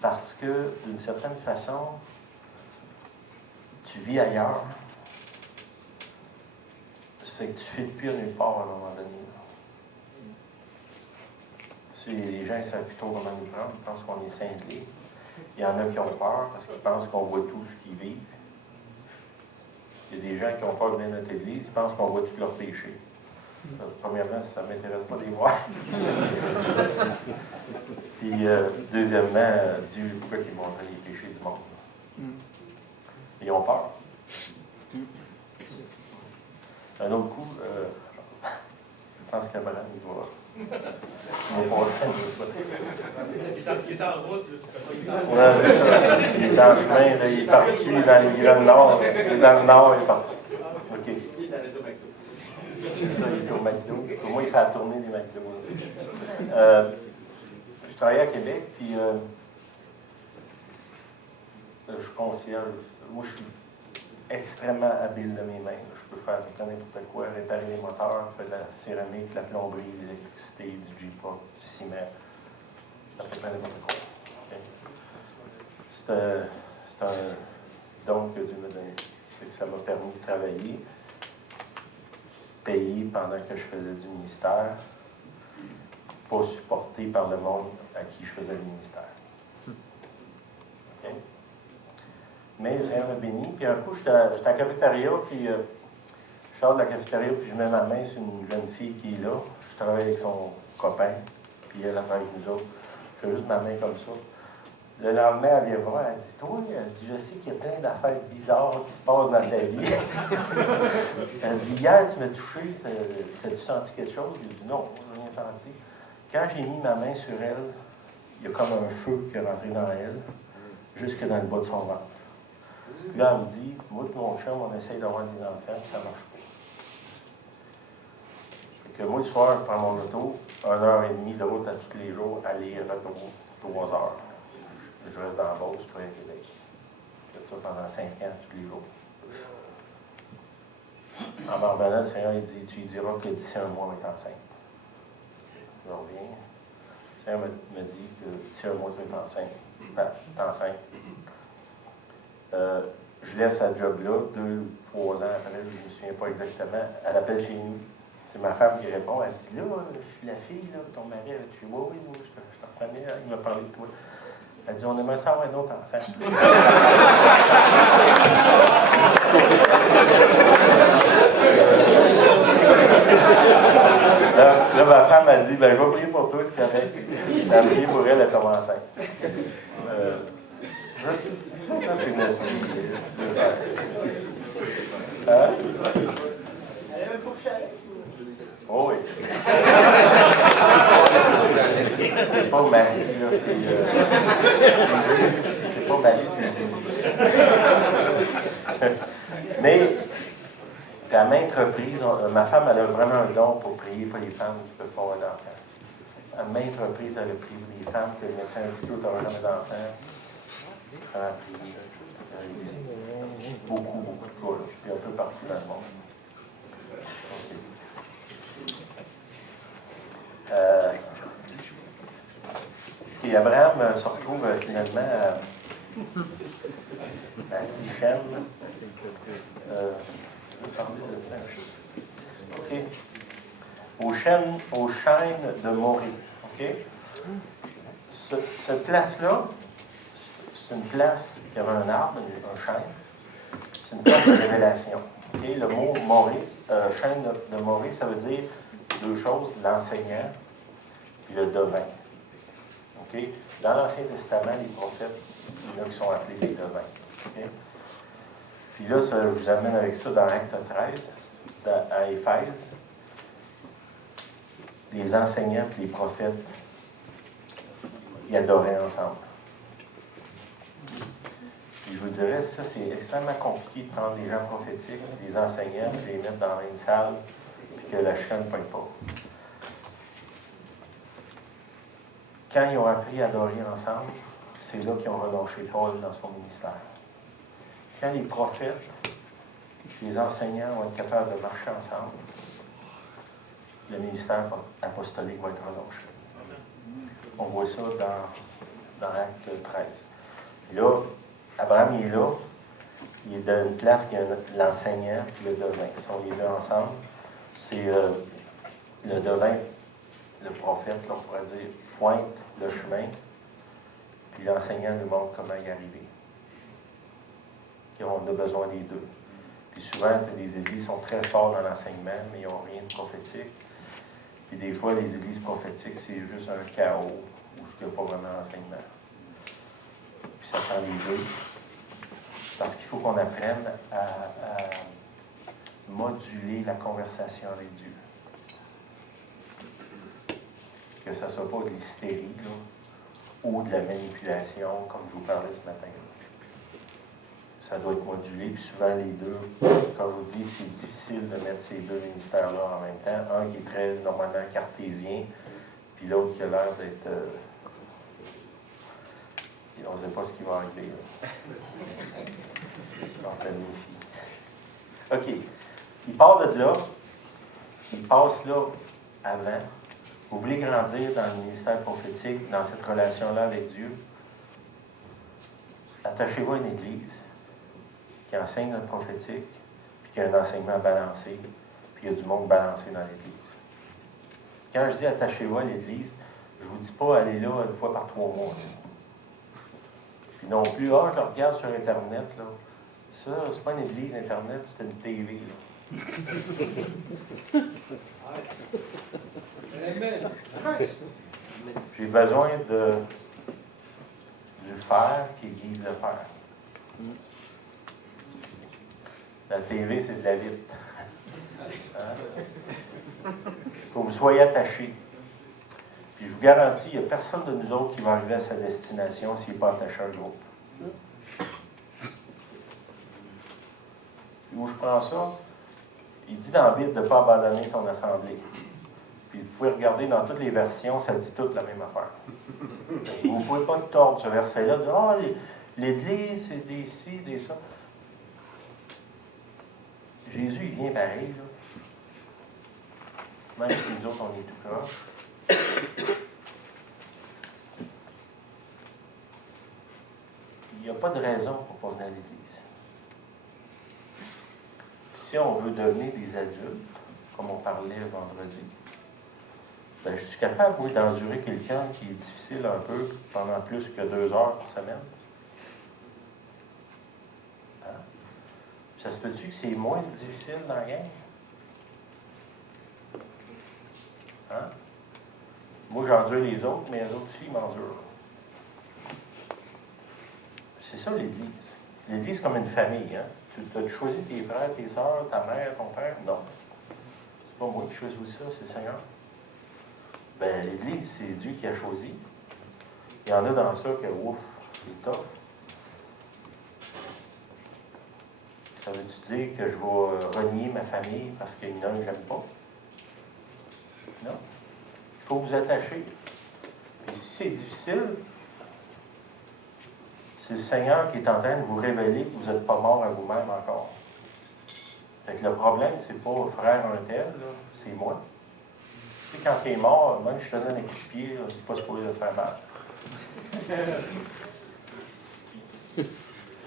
Parce que, d'une certaine façon, tu vis ailleurs. Ça fait que tu ne files plus à nulle part à un moment donné. Les gens ne savent plus trop comment nous prendre. Ils pensent qu'on est cinglés. Il y en a qui ont peur parce qu'ils pensent qu'on voit tout ce qu'ils vivent. Il y a des gens qui ont peur de venir à notre église. Ils pensent qu'on voit tous leurs péchés. Premièrement, ça ne m'intéresse pas de les voir. Puis, deuxièmement, Dieu, pourquoi il montrait les péchés du monde? Ils ont peur. Un autre coup, je pense qu'Abraham, il va passer un autre fois. Il est en route, de toute façon. Ouais, c'est ça. Il est en chemin, là, il est parti dans les grands nord. Dans le nord, il est parti. OK. C'est ça, il est au McDo. Pour moi, il fait la tournée des McDo. Je travaillais à Québec, puis je suis concierge. Moi, je suis extrêmement habile de mes mains. Je peux faire n'importe quoi, réparer les moteurs, faire de la céramique, de la plomberie, de l'électricité, du J-pop, du ciment. Je peux faire n'importe quoi. Okay? C'est un don que Dieu m'a donné. Ça m'a permis de travailler, payer pendant que je faisais du ministère, pas supporté par le monde à qui je faisais le ministère. Okay? Mais le Seigneur m'a béni. Puis un coup, j'étais à la cafétéria, puis je sors de la cafétéria, puis je mets ma main sur une jeune fille qui est là. Je travaille avec son copain, puis elle travaille avec nous autres. Je fais juste ma main comme ça. Le lendemain, elle vient voir, elle dit, toi, elle dit, je sais qu'il y a plein d'affaires bizarres qui se passent dans ta vie. Elle dit, hier, tu m'as touché, t'as-tu senti quelque chose? J'ai dit, non, je n'ai rien senti. Quand j'ai mis ma main sur elle, il y a comme un feu qui est rentré dans elle, jusque dans le bas de son ventre. Puis là, elle me dit, moi et mon chum, on essaye d'avoir des enfants, puis ça ne marche pas. Fait que moi, le soir, je prends mon auto, 1h30 de route à tous les jours, aller, retour, 3 heures. Je reste dans la Beauce, je travaille à Québec. Je fais ça pendant 5 ans, tous les jours. En m'en revenant, le Seigneur, il dit, tu lui diras que d'ici un mois, elle est enceinte. Je reviens. Le Seigneur me dit que d'ici un mois, tu es enceinte. Je laisse sa job-là, 2 ou 3 ans après, je ne me souviens pas exactement. Elle appelle chez nous. C'est ma femme qui répond. Elle dit, là, je suis la fille, là, ton mari. Elle dit, oui, je t'en prenais, il m'a parlé de toi. Elle dit, on aimerait ça avoir un autre enfant. Là, ma femme a dit, ben, je vais prier pour toi, c'est correct. Elle a prié pour elle, elle tombe enceinte. Ça, c'est notre vie. Hein? Oh oui. C'est pas Marie, là, c'est pas Marie, c'est mais, à maintes reprises, ma femme, elle a vraiment un don pour prier pour les femmes qui peuvent pas avoir d'enfants. À maintes reprises, elle a prié pour les femmes que le médecin a dit, tu n'auras jamais d'enfants. Elle a prié. Beaucoup de cas, là, puis un peu partout dans le monde. Okay. Et Abraham se retrouve finalement La Sichem. Je veux parler de ça un peu. OK. Aux chaînes de Morée. OK? Cette place-là, c'est une place qui avait un arbre, un chêne. C'est une place de révélation. Okay? Le mot Morée, chaîne de Morée, ça veut dire deux choses, l'enseignant et le devin. Okay? Dans l'Ancien Testament, les prophètes, il y en a qui sont appelés les devins. Okay? Puis là, je vous amène avec ça dans Acte 13, à Éphèse. Les enseignants et les prophètes, ils adoraient ensemble. Puis je vous dirais, ça, c'est extrêmement compliqué de prendre des gens prophétiques, des enseignants, et les mettre dans la même salle, puis que la chaîne ne pogne pas. Quand ils ont appris à adorer ensemble, c'est là qu'ils ont relâché Paul dans son ministère. Quand les prophètes, les enseignants vont être capables de marcher ensemble, le ministère apostolique va être relâché. On voit ça dans Acte 13. Et là, Abraham, il est là. Il est dans une place qui a l'enseignant et le devin. Ils sont les deux ensemble. C'est le devin, le prophète, là, on pourrait dire, pointe le chemin, puis l'enseignant nous montre comment y arriver. On a besoin des deux. Puis souvent, les églises sont très forts dans l'enseignement, mais ils n'ont rien de prophétique. Puis des fois, les églises prophétiques, c'est juste un chaos où il n'y a pas vraiment d'enseignement. Puis ça prend les deux. Parce qu'il faut qu'on apprenne à moduler la conversation avec Dieu. Que ce ne soit pas de l'hystérie, là, ou de la manipulation, comme je vous parlais ce matin. Ça doit être modulé, puis souvent les deux, comme je vous dis, c'est difficile de mettre ces deux ministères-là en même temps. Un qui est très, normalement, cartésien, puis l'autre qui a l'air d'être... on ne sait pas ce qui va arriver. Dans sa vie. OK. Il part de là, il passe là avant. Vous voulez grandir dans le ministère prophétique, dans cette relation-là avec Dieu? Attachez-vous à une église qui enseigne notre prophétique, puis qui a un enseignement balancé, puis il y a du monde balancé dans l'Église. Quand je dis attachez-vous à l'Église, je ne vous dis pas aller là une fois par 3 mois. Puis non plus, je le regarde sur Internet, là. Ça, c'est pas une église Internet, c'est une TV, là. J'ai besoin du fer qui aiguise le fer. La TV, c'est de la vitre. Il faut que vous soyez attachés. Puis je vous garantis, il n'y a personne de nous autres qui va arriver à sa destination s'il n'est pas attaché à un groupe. Puis où je prends ça? Il dit dans la Bible de ne pas abandonner son assemblée. Puis vous pouvez regarder dans toutes les versions, ça dit toute la même affaire. Vous ne pouvez pas tordre ce verset-là, dire l'Église, c'est des ci, des ça. Jésus, il vient pareil, là. Même si nous autres, on est tout croche. Il n'y a pas de raison pour pas venir à l'Église. Si on veut devenir des adultes, comme on parlait vendredi, ben, je suis capable, oui, d'endurer quelqu'un qui est difficile un peu pendant plus que 2 heures par semaine. Hein? Ça se peut-tu que c'est moins difficile dans la gang? Hein? Moi, j'endure les autres, mais les autres aussi, ils m'endurent. C'est ça, l'Église. L'Église, c'est comme une famille. Hein? Tu as choisi tes frères, tes sœurs, ta mère, ton père? Non. C'est pas moi qui choisis ça, c'est le Seigneur. Ben, l'Église, c'est Dieu qui a choisi. Il y en a dans ça que, ouf, c'est tough. Ça veut-tu dire que je vais renier ma famille parce qu'il y en a que j'aime pas? Non. Il faut vous attacher. Et si c'est difficile, c'est le Seigneur qui est en train de vous révéler que vous n'êtes pas mort à vous-même encore. Fait que le problème, c'est pas frère un tel, là, c'est moi. Tu sais, quand il est mort, même si je te donne un coup de pied, c'est pas supposé de faire mal.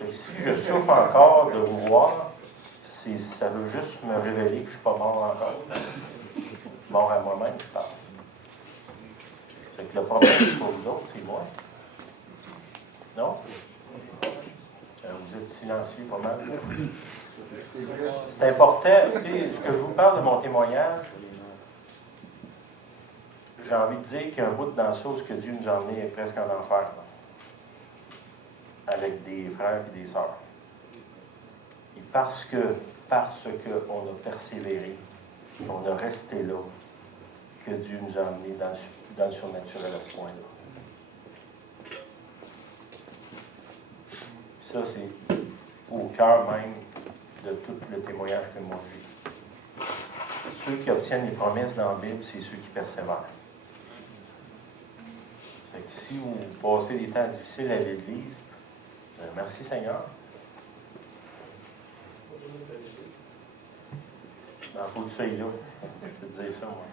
Fait que si je souffre encore de vous voir, ça veut juste me révéler que je ne suis pas mort encore. Mort à moi-même, je parle. Fait que le problème, c'est pas vous autres, c'est moi. Non? Vous êtes silencieux pas mal. C'est important, tu sais, ce que je vous parle de mon témoignage, j'ai envie de dire qu'il y a un bout dans la sauce que Dieu nous a emmené presque en enfer, là, avec des frères et des sœurs. Et parce qu'on a persévéré, on a resté là, que Dieu nous a emmenés dans le surnaturel à ce point-là. Ça, c'est au cœur même de tout le témoignage que moi j'ai. Ceux qui obtiennent les promesses dans la Bible, c'est ceux qui persévèrent. Fait que si vous passez des temps difficiles à l'Église, merci Seigneur. Il faut que tu sois là. Je peux te dire ça, moi.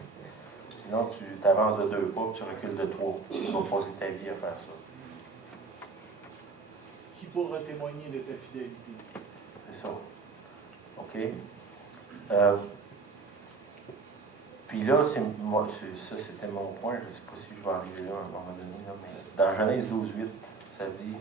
Sinon, tu t'avances de 2 pas, puis tu recules de 3. Tu vas passer ta vie à faire ça. Qui pourra témoigner de ta fidélité? C'est ça. OK? Puis là, ça c'était mon point. Je ne sais pas si je vais arriver là à un moment donné. Là, mais dans Genèse 12:8, ça dit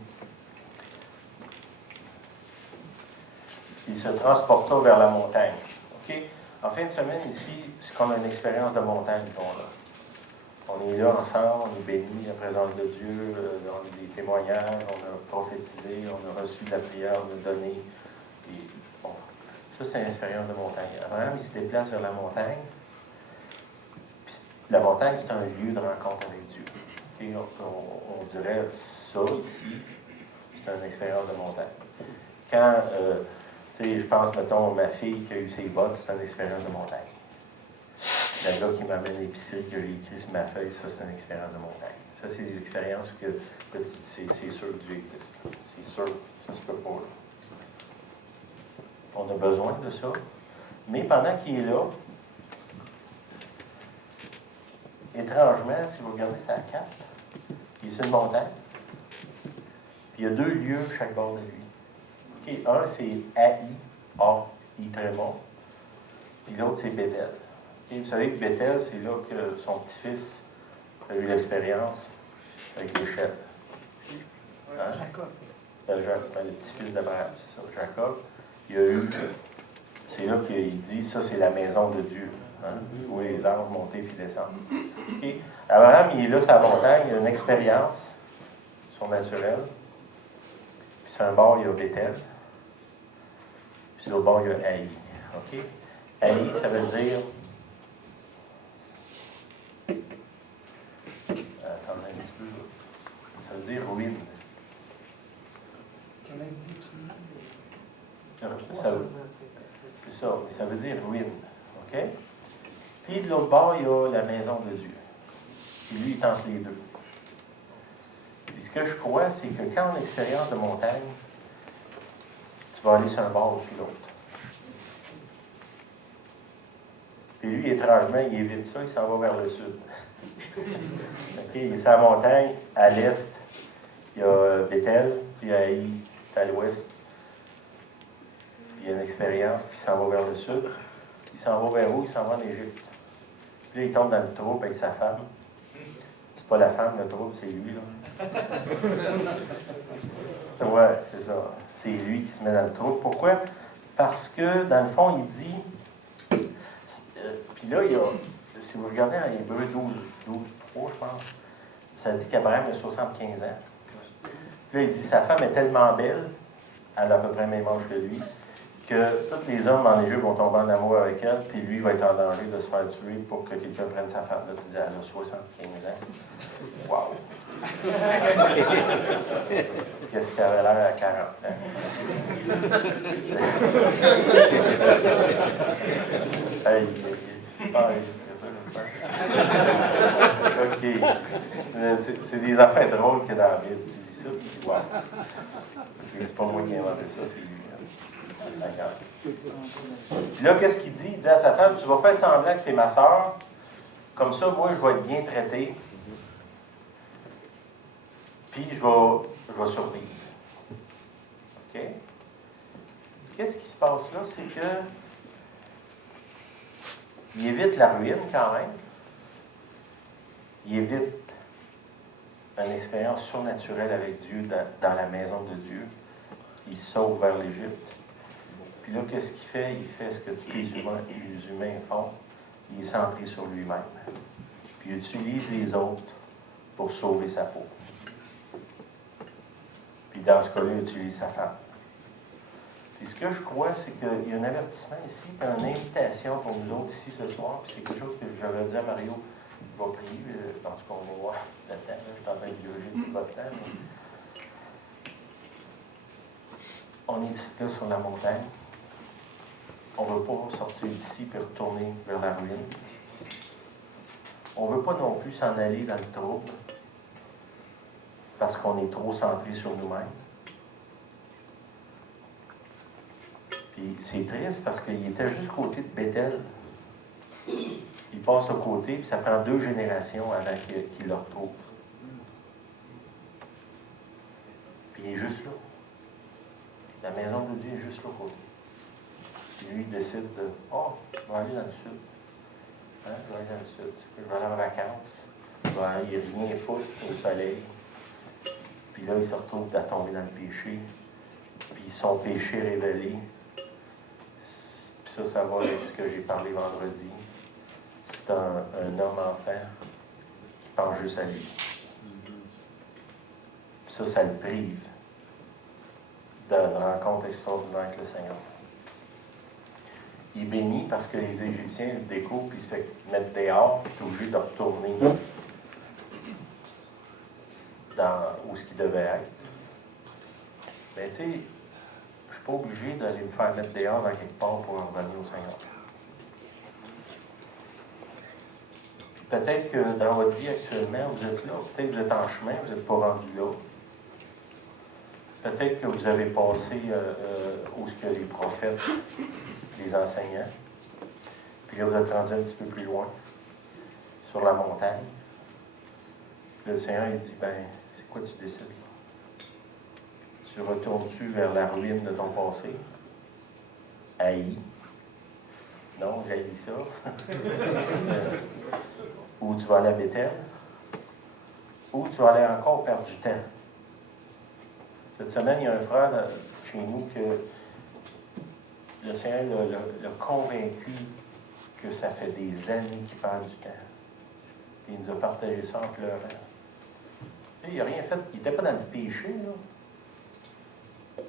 il se transporta vers la montagne. OK? En fin de semaine, ici, c'est comme une expérience de montagne qu'on a. On est là ensemble, on est bénis, la présence de Dieu, on a des témoignages, on a prophétisé, on a reçu de la prière, on a donné. Et, bon, ça, c'est une expérience de montagne. Abraham, il se déplace vers la montagne. Puis, la montagne, c'est un lieu de rencontre avec Dieu. Okay? On dirait ça ici, c'est une expérience de montagne. Quand, je pense, mettons, ma fille qui a eu ses bottes, c'est une expérience de montagne. Le gars qui m'amène l'épicerie que j'ai écrit sur ma feuille, ça, c'est une expérience de montagne. Ça, c'est des expériences que c'est sûr que Dieu existe. C'est sûr, ça se peut pas. Là. On a besoin de ça. Mais pendant qu'il est là, étrangement, si vous regardez sa carte, il est sur une montagne. Puis il y a 2 lieux chaque bord de lui. Okay. Un, c'est A-I, Trémont. Puis l'autre, c'est Bethel. Okay. Vous savez que Bethel, c'est là que son petit-fils a eu l'expérience avec les chèvres. Hein? Jacob. Le petit-fils d'Abraham, c'est ça, Jacob. Il a eu, c'est là qu'il dit, ça c'est la maison de Dieu, hein, où les anges montent puis descendent. Okay. Abraham, il est là sur la montagne, il a une expérience surnaturelle. Puis sur un bord, il y a Bethel. Puis sur l'autre bord, il y a Haï. OK? Haï, ça veut dire. Attendez un petit peu. Ça veut dire ruine. C'est ça, mais ça veut dire ruine. OK? Puis de l'autre bord, il y a la maison de Dieu. Puis lui, il tente les deux. Puis ce que je crois, c'est que quand on a une expérience de montagne, tu vas aller sur un bord ou sur l'autre. Puis lui, étrangement, il évite ça, il s'en va vers le sud. OK? Il est sur la montagne, à l'est, il y a Bethel, puis à l'ouest. Il y a une expérience, puis il s'en va vers le sud. Il s'en va vers où? Il s'en va en Égypte. Puis là, il tombe dans le trouble avec sa femme. C'est pas la femme, le trouble, c'est lui, là. Ouais, c'est ça. C'est lui qui se met dans le trouble. Pourquoi? Parce que, dans le fond, il dit... puis là, il y a... Si vous regardez en Hébreu 12:3, je pense, ça dit qu'Abraham a 75 ans. Puis là, il dit, sa femme est tellement belle, elle a à peu près le même âge que lui, que tous les hommes en Égypte vont tomber en amour avec elle, puis lui va être en danger de se faire tuer pour que quelqu'un prenne sa femme. Là, tu dis, elle a 75 ans. Wow! Qu'est-ce qu'elle avait l'air à 40 ans? Hey, c'est ça, OK. C'est des affaires drôles qu'il y a dans la Bible. Tu dis ça, tu dis, wow. C'est pas moi qui ai inventé ça, c'est lui. À 50. Puis là, qu'est-ce qu'il dit? Il dit à sa femme, tu vas faire semblant que tu es ma sœur. Comme ça, moi, je vais être bien traité. Puis, je vais survivre. OK? qu'est-ce qui se passe là? C'est que il évite la ruine quand même. Il évite une expérience surnaturelle avec Dieu dans la maison de Dieu. Il se sauve vers l'Égypte. Puis là, qu'est-ce qu'il fait? Il fait ce que tous les humains font. Il est centré sur lui-même. Puis il utilise les autres pour sauver sa peau. Puis dans ce cas-là, il utilise sa femme. Puis ce que je crois, c'est qu'il y a un avertissement ici, puis une invitation pour nous autres ici ce soir. Puis c'est quelque chose que j'avais dit à Mario, il va prier, en tout cas, on va voir le temps. Là, je suis en train de biologer tout votre temps. Mais... On est ici, là, sur la montagne. On ne veut pas sortir d'ici et retourner vers la ruine. On ne veut pas non plus s'en aller dans le trouble parce qu'on est trop centré sur nous-mêmes. Puis c'est triste parce qu'il était juste à côté de Bethel. Il passe à côté, puis ça prend 2 générations avant qu'il le retrouve. Puis il est juste là. La maison de Dieu est juste là au côté. Puis lui, il décide de je vais aller dans le sud. Je vais aller dans le sud. Je vais aller en vacances. Il va rien foutre au soleil. Puis là, il se retrouve à tomber dans le péché. Puis son péché révélé. Puis ça va avec ce que j'ai parlé vendredi. C'est un homme-enfant qui pense juste à lui. Puis ça le prive d'une rencontre extraordinaire avec le Seigneur. Il est béni parce que les Égyptiens le découvrent, puis il se fait mettre dehors, puis il est obligé de retourner dans où ce qu'il devait être. Mais tu sais, je ne suis pas obligé d'aller me faire mettre dehors dans quelque part pour revenir au Seigneur. Puis peut-être que dans votre vie actuellement, vous êtes là, peut-être que vous êtes en chemin, vous n'êtes pas rendu là. Peut-être que vous avez passé où ce que les prophètes, les enseignants, puis là vous êtes rendu un petit peu plus loin, sur la montagne. Puis le Seigneur, il dit, c'est quoi tu décides? Tu retournes-tu vers la ruine de ton passé? Haï. Non, j'ai dit ça. Ou tu vas aller à Bethel? Ou tu vas aller encore perdre du temps? Cette semaine, il y a un frère chez nous que le Seigneur l'a convaincu que ça fait des années qu'il perd du temps. Et il nous a partagé ça en pleurant. Il n'a rien fait, il n'était pas dans le péché, là.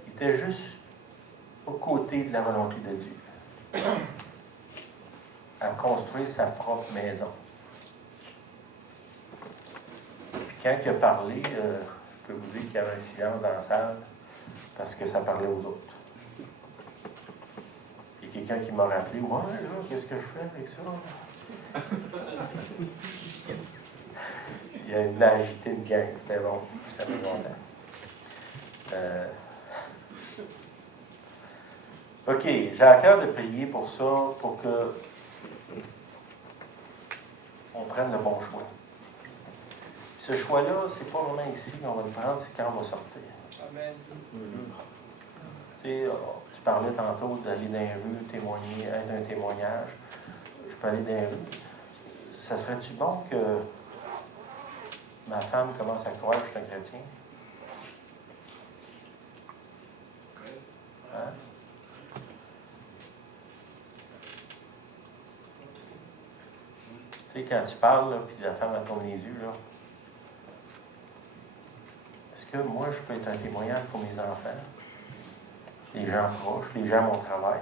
Il était juste aux côtés de la volonté de Dieu. À construire sa propre maison. Puis quand il a parlé, je peux vous dire qu'il y avait un silence dans la salle parce que ça parlait aux autres. Il y a quelqu'un qui m'a rappelé, ouais, là, qu'est-ce que je fais avec ça? Il a agité une gang, c'était bon, ça fait longtemps. OK, j'ai à cœur de prier pour ça, pour que on prenne le bon choix. Ce choix-là, c'est pas vraiment ici qu'on va le prendre, c'est quand on va sortir. Amen. Tu sais, tu parlais tantôt d'aller dans les rues, témoigner, être un témoignage. Je peux aller dans les rues. Ça serait-tu bon que ma femme commence à croire que je suis un chrétien? Hein? Tu sais, quand tu parles, là, puis la femme elle tourne les yeux, là, est-ce que moi, je peux être un témoignage pour mes enfants, les gens proches, les gens à mon travail?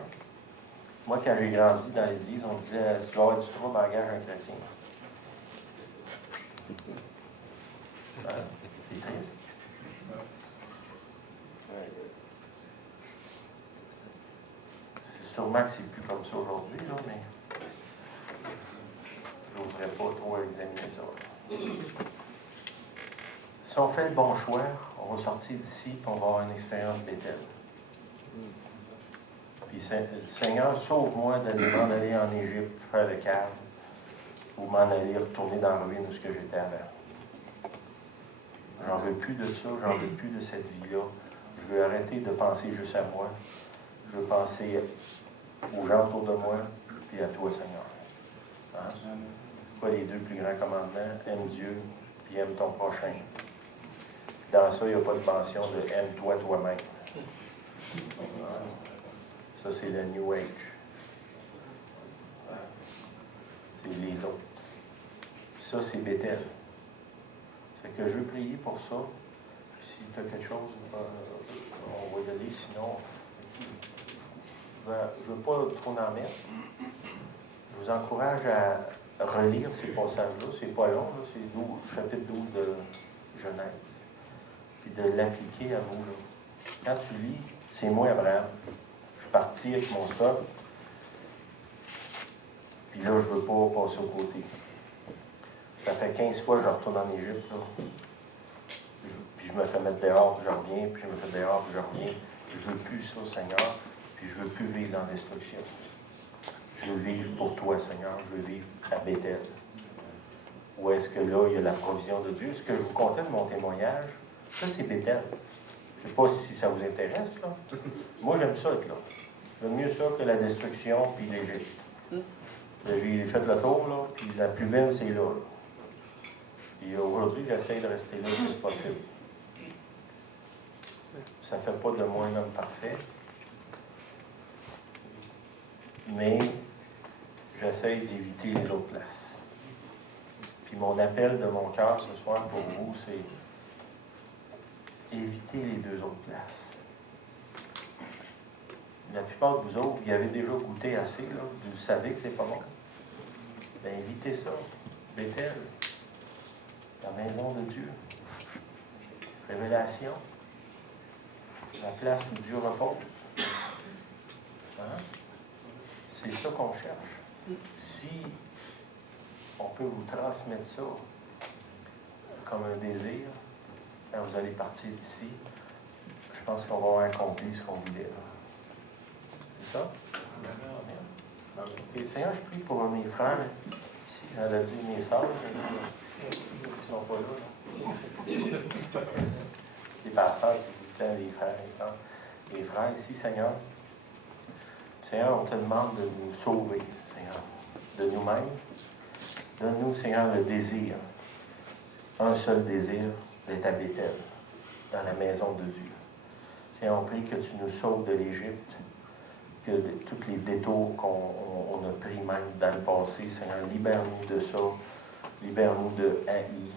Moi, quand j'ai grandi dans l'église, on disait, tu vas avoir du trouble, engage un chrétien. C'est triste. Sûrement que c'est plus comme ça aujourd'hui, là, mais je n'oserais pas trop examiner ça. Si on fait le bon choix, on va sortir d'ici et on va avoir une expérience Bethel. Puis Seigneur, sauve-moi d'aller m'en aller en Égypte, faire le câble, ou m'en aller retourner dans la ruine où j'étais avant. J'en veux plus de ça, j'en veux plus de cette vie-là. Je veux arrêter de penser juste à moi. je veux penser aux gens autour de moi, puis à toi, Seigneur. Hein? C'est quoi les deux plus grands commandements? Aime Dieu, puis aime ton prochain. Dans ça, il n'y a pas de mention de aime-toi toi-même. Ça, c'est le New Age. C'est les autres. Ça, c'est Bethel. C'est que je veux prier pour ça. Si tu as quelque chose, on va y aller. Sinon, je ne veux pas trop en mettre. Je vous encourage à relire ces passages-là. C'est pas long, là. C'est chapitre 12 de Genèse. Puis de l'appliquer à vous. Là. Quand tu lis, c'est moi, Abraham. Je suis parti avec mon stock. Puis là, je ne veux pas passer au côté. Ça fait 15 fois que je retourne en Égypte. Puis je me fais mettre dehors, puis je reviens, puis je me fais dehors, puis je reviens. Je ne veux plus ça, Seigneur. Puis je ne veux plus vivre dans la destruction. Je veux vivre pour toi, Seigneur. Je veux vivre à Bethel. Où est-ce que là, il y a la provision de Dieu? Ce que je vous contais de mon témoignage, ça, c'est Bethel. Je ne sais pas si ça vous intéresse, là. Moi, j'aime ça être là. J'aime mieux ça que la destruction puis l'Égypte. J'ai fait le tour, là, puis la plus belle, c'est là. Et aujourd'hui, j'essaie de rester là le plus possible. Ça ne fait pas de moi un homme parfait. Mais j'essaie d'éviter les autres places. Puis mon appel de mon cœur ce soir pour vous, c'est éviter les deux autres places. La plupart de vous autres, vous y avez déjà goûté assez, là. Vous savez que c'est pas bon. Bien, évitez ça. Bethel, la maison de Dieu. Révélation. La place où Dieu repose. Hein? C'est ça qu'on cherche. Si on peut vous transmettre ça comme un désir, quand vous allez partir d'ici, je pense qu'on va avoir accompli ce qu'on voulait. Là. C'est ça? Amen. Et Seigneur, je prie pour mes frères, ici, j'allais dire mes sœurs, ils ne sont pas là. Les pasteurs, tu dis tant les frères et sœurs. Les frères ici, Seigneur, Seigneur, on te demande de nous sauver, Seigneur, de nous-mêmes. Donne-nous, Seigneur, le désir, un seul désir, d'être à Bethel, dans la maison de Dieu. Seigneur, on prie que tu nous sauves de l'Égypte, que tous les détours qu'on a pris même dans le passé, Seigneur, libère-nous de ça, libère-nous de Haï,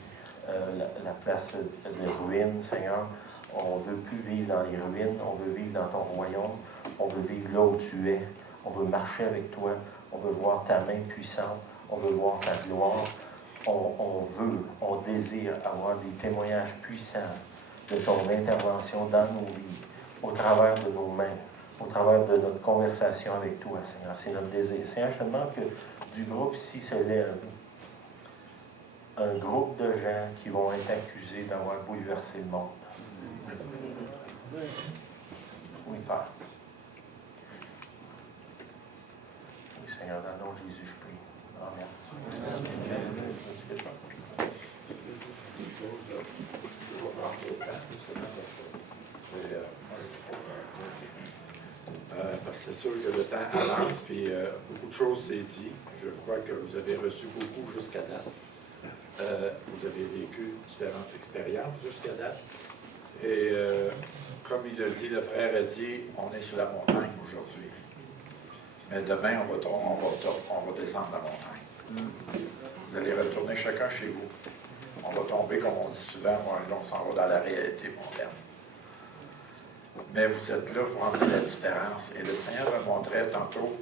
la place de ruines, Seigneur. On ne veut plus vivre dans les ruines, on veut vivre dans ton royaume, on veut vivre là où tu es, on veut marcher avec toi, on veut voir ta main puissante, on veut voir ta gloire, on désire avoir des témoignages puissants de ton intervention dans nos vies, au travers de nos mains, au travers de notre conversation avec toi, Seigneur. C'est notre désir. Seigneur, je te demande que du groupe ici se lève un groupe de gens qui vont être accusés d'avoir bouleversé le monde. Oui, Père. Oui, Seigneur, dans le nom de Jésus, je prie. Amen. Parce que c'est sûr que le temps avance, puis beaucoup de choses s'est dit. Je crois que vous avez reçu beaucoup jusqu'à date. Vous avez vécu différentes expériences jusqu'à date. Et comme il a dit, le frère a dit, on est sur la montagne aujourd'hui. Mais demain, on va descendre la montagne. Vous allez retourner chacun chez vous. On va tomber, comme on dit souvent, on s'en va dans la réalité moderne. Mais vous êtes là pour entrer la différence. Et le Seigneur me montrait tantôt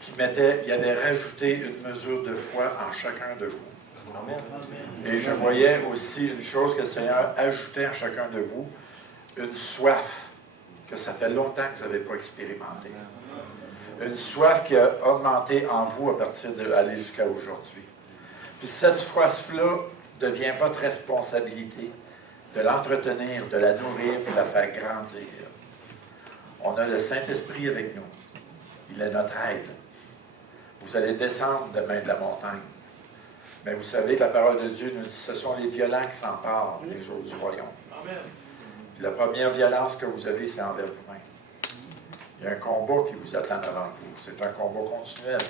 qu'il avait rajouté une mesure de foi en chacun de vous. Amen. Et je voyais aussi une chose que le Seigneur ajoutait en chacun de vous, une soif que ça fait longtemps que vous n'avez pas expérimenté. Une soif qui a augmenté en vous à partir d'aller jusqu'à aujourd'hui. Puis cette soif-là ne devient votre responsabilité de l'entretenir, de la nourrir, de la faire grandir. On a le Saint-Esprit avec nous. Il est notre aide. Vous allez descendre demain de la montagne. Mais vous savez que la parole de Dieu nous dit que ce sont les violents qui s'emparent des choses du royaume. Amen. Puis la première violence que vous avez, c'est envers vous-même. Il y a un combat qui vous attend devant vous. C'est un combat continuel.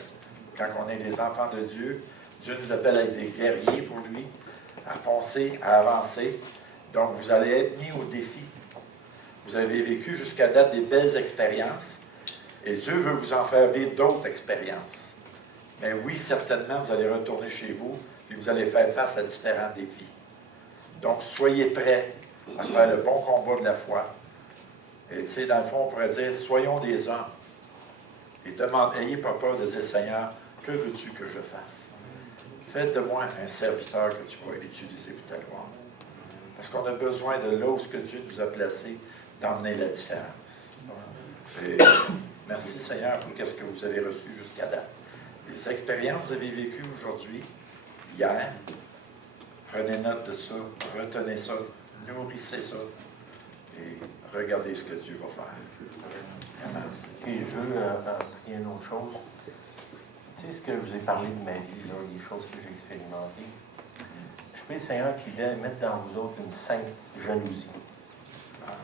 Quand on est des enfants de Dieu, Dieu nous appelle à être des guerriers pour lui, à foncer, à avancer. Donc, vous allez être mis au défi. Vous avez vécu jusqu'à date des belles expériences et Dieu veut vous en faire vivre d'autres expériences. Mais oui, certainement, vous allez retourner chez vous et vous allez faire face à différents défis. Donc, soyez prêts à faire le bon combat de la foi. Et tu sais, dans le fond, on pourrait dire, soyons des hommes. Et n'ayez pas peur de dire, Seigneur, que veux-tu que je fasse? Faites de moi un serviteur que tu pourrais utiliser pour ta gloire. Parce qu'on a besoin de là où ce que Dieu nous a placé, d'emmener la différence. Et merci Seigneur pour ce que vous avez reçu jusqu'à date. Les expériences que vous avez vécues aujourd'hui, hier, prenez note de ça, retenez ça, nourrissez ça et regardez ce que Dieu va faire. Amen. Puis je veux prier une autre chose. Tu sais ce que je vous ai parlé de ma vie, là, des choses que j'ai expérimentées. Je prie le Seigneur qu'il mette dans vous autres une sainte jalousie.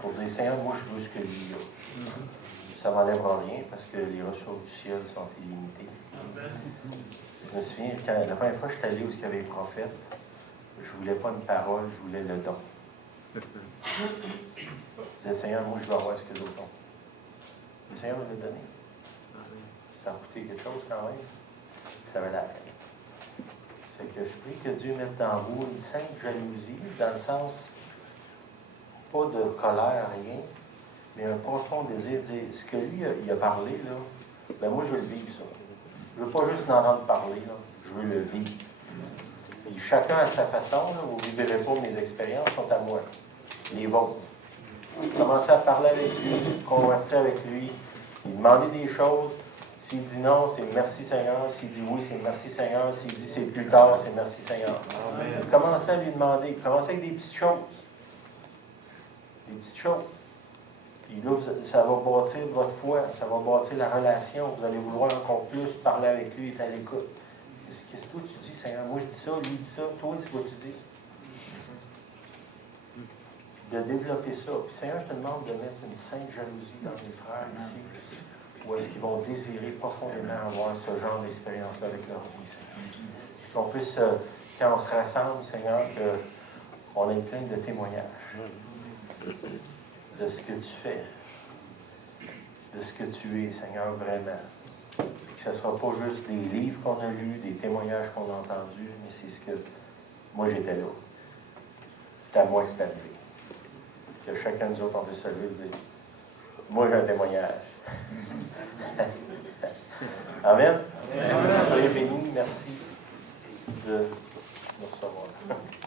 Pour dire, Seigneur, moi je veux ce que lui a. Ça ne m'enlèvera rien parce que les ressources du ciel sont illimitées. Je me souviens, la première fois que je suis allé où il y avait les prophètes, je ne voulais pas une parole, je voulais le don. Je disais, Seigneur, moi je veux avoir ce que d'autres ont. Le Seigneur me l'a donné. Ça a coûté quelque chose quand même. Ça valait la peine. C'est que je prie que Dieu mette dans vous une sainte jalousie, dans le sens, pas de colère, rien, mais un profond désir de dire, ce que lui il a parlé, là, ben moi je veux le vivre, ça. Je ne veux pas juste en entendre parler, là, je veux le vivre. Et chacun à sa façon, là, vous ne vivrez pas mes expériences, sont à moi. Les vôtres. Commencez à parler avec lui, converser avec lui, lui demander des choses. S'il dit non, c'est merci Seigneur. S'il dit oui, c'est merci Seigneur. S'il dit c'est plus tard, c'est merci Seigneur. Amen. Commencez à lui demander. Commencez avec des petites choses. Des petites choses. Puis là, ça va bâtir votre foi, ça va bâtir la relation. Vous allez vouloir encore plus parler avec lui et être à l'écoute. Qu'est-ce que toi tu dis, Seigneur? Moi je dis ça, lui dit ça. Toi, c'est quoi tu dis? De développer ça. Puis Seigneur, je te demande de mettre une sainte jalousie dans mes frères ici, où est-ce qu'ils vont désirer profondément avoir ce genre d'expérience-là avec leur vie, Seigneur. Puis qu'on puisse, quand on se rassemble, Seigneur, qu'on ait plein de témoignages de ce que tu fais, de ce que tu es, Seigneur, vraiment. Que ce ne sera pas juste des livres qu'on a lus, des témoignages qu'on a entendus, mais c'est ce que... Moi, j'étais là. C'est à moi que c'est arrivé. Que chacun de nous autres, on peut se lever et dire, moi, j'ai un témoignage. Amen. Amen. Soyez bénis. Merci de nous recevoir.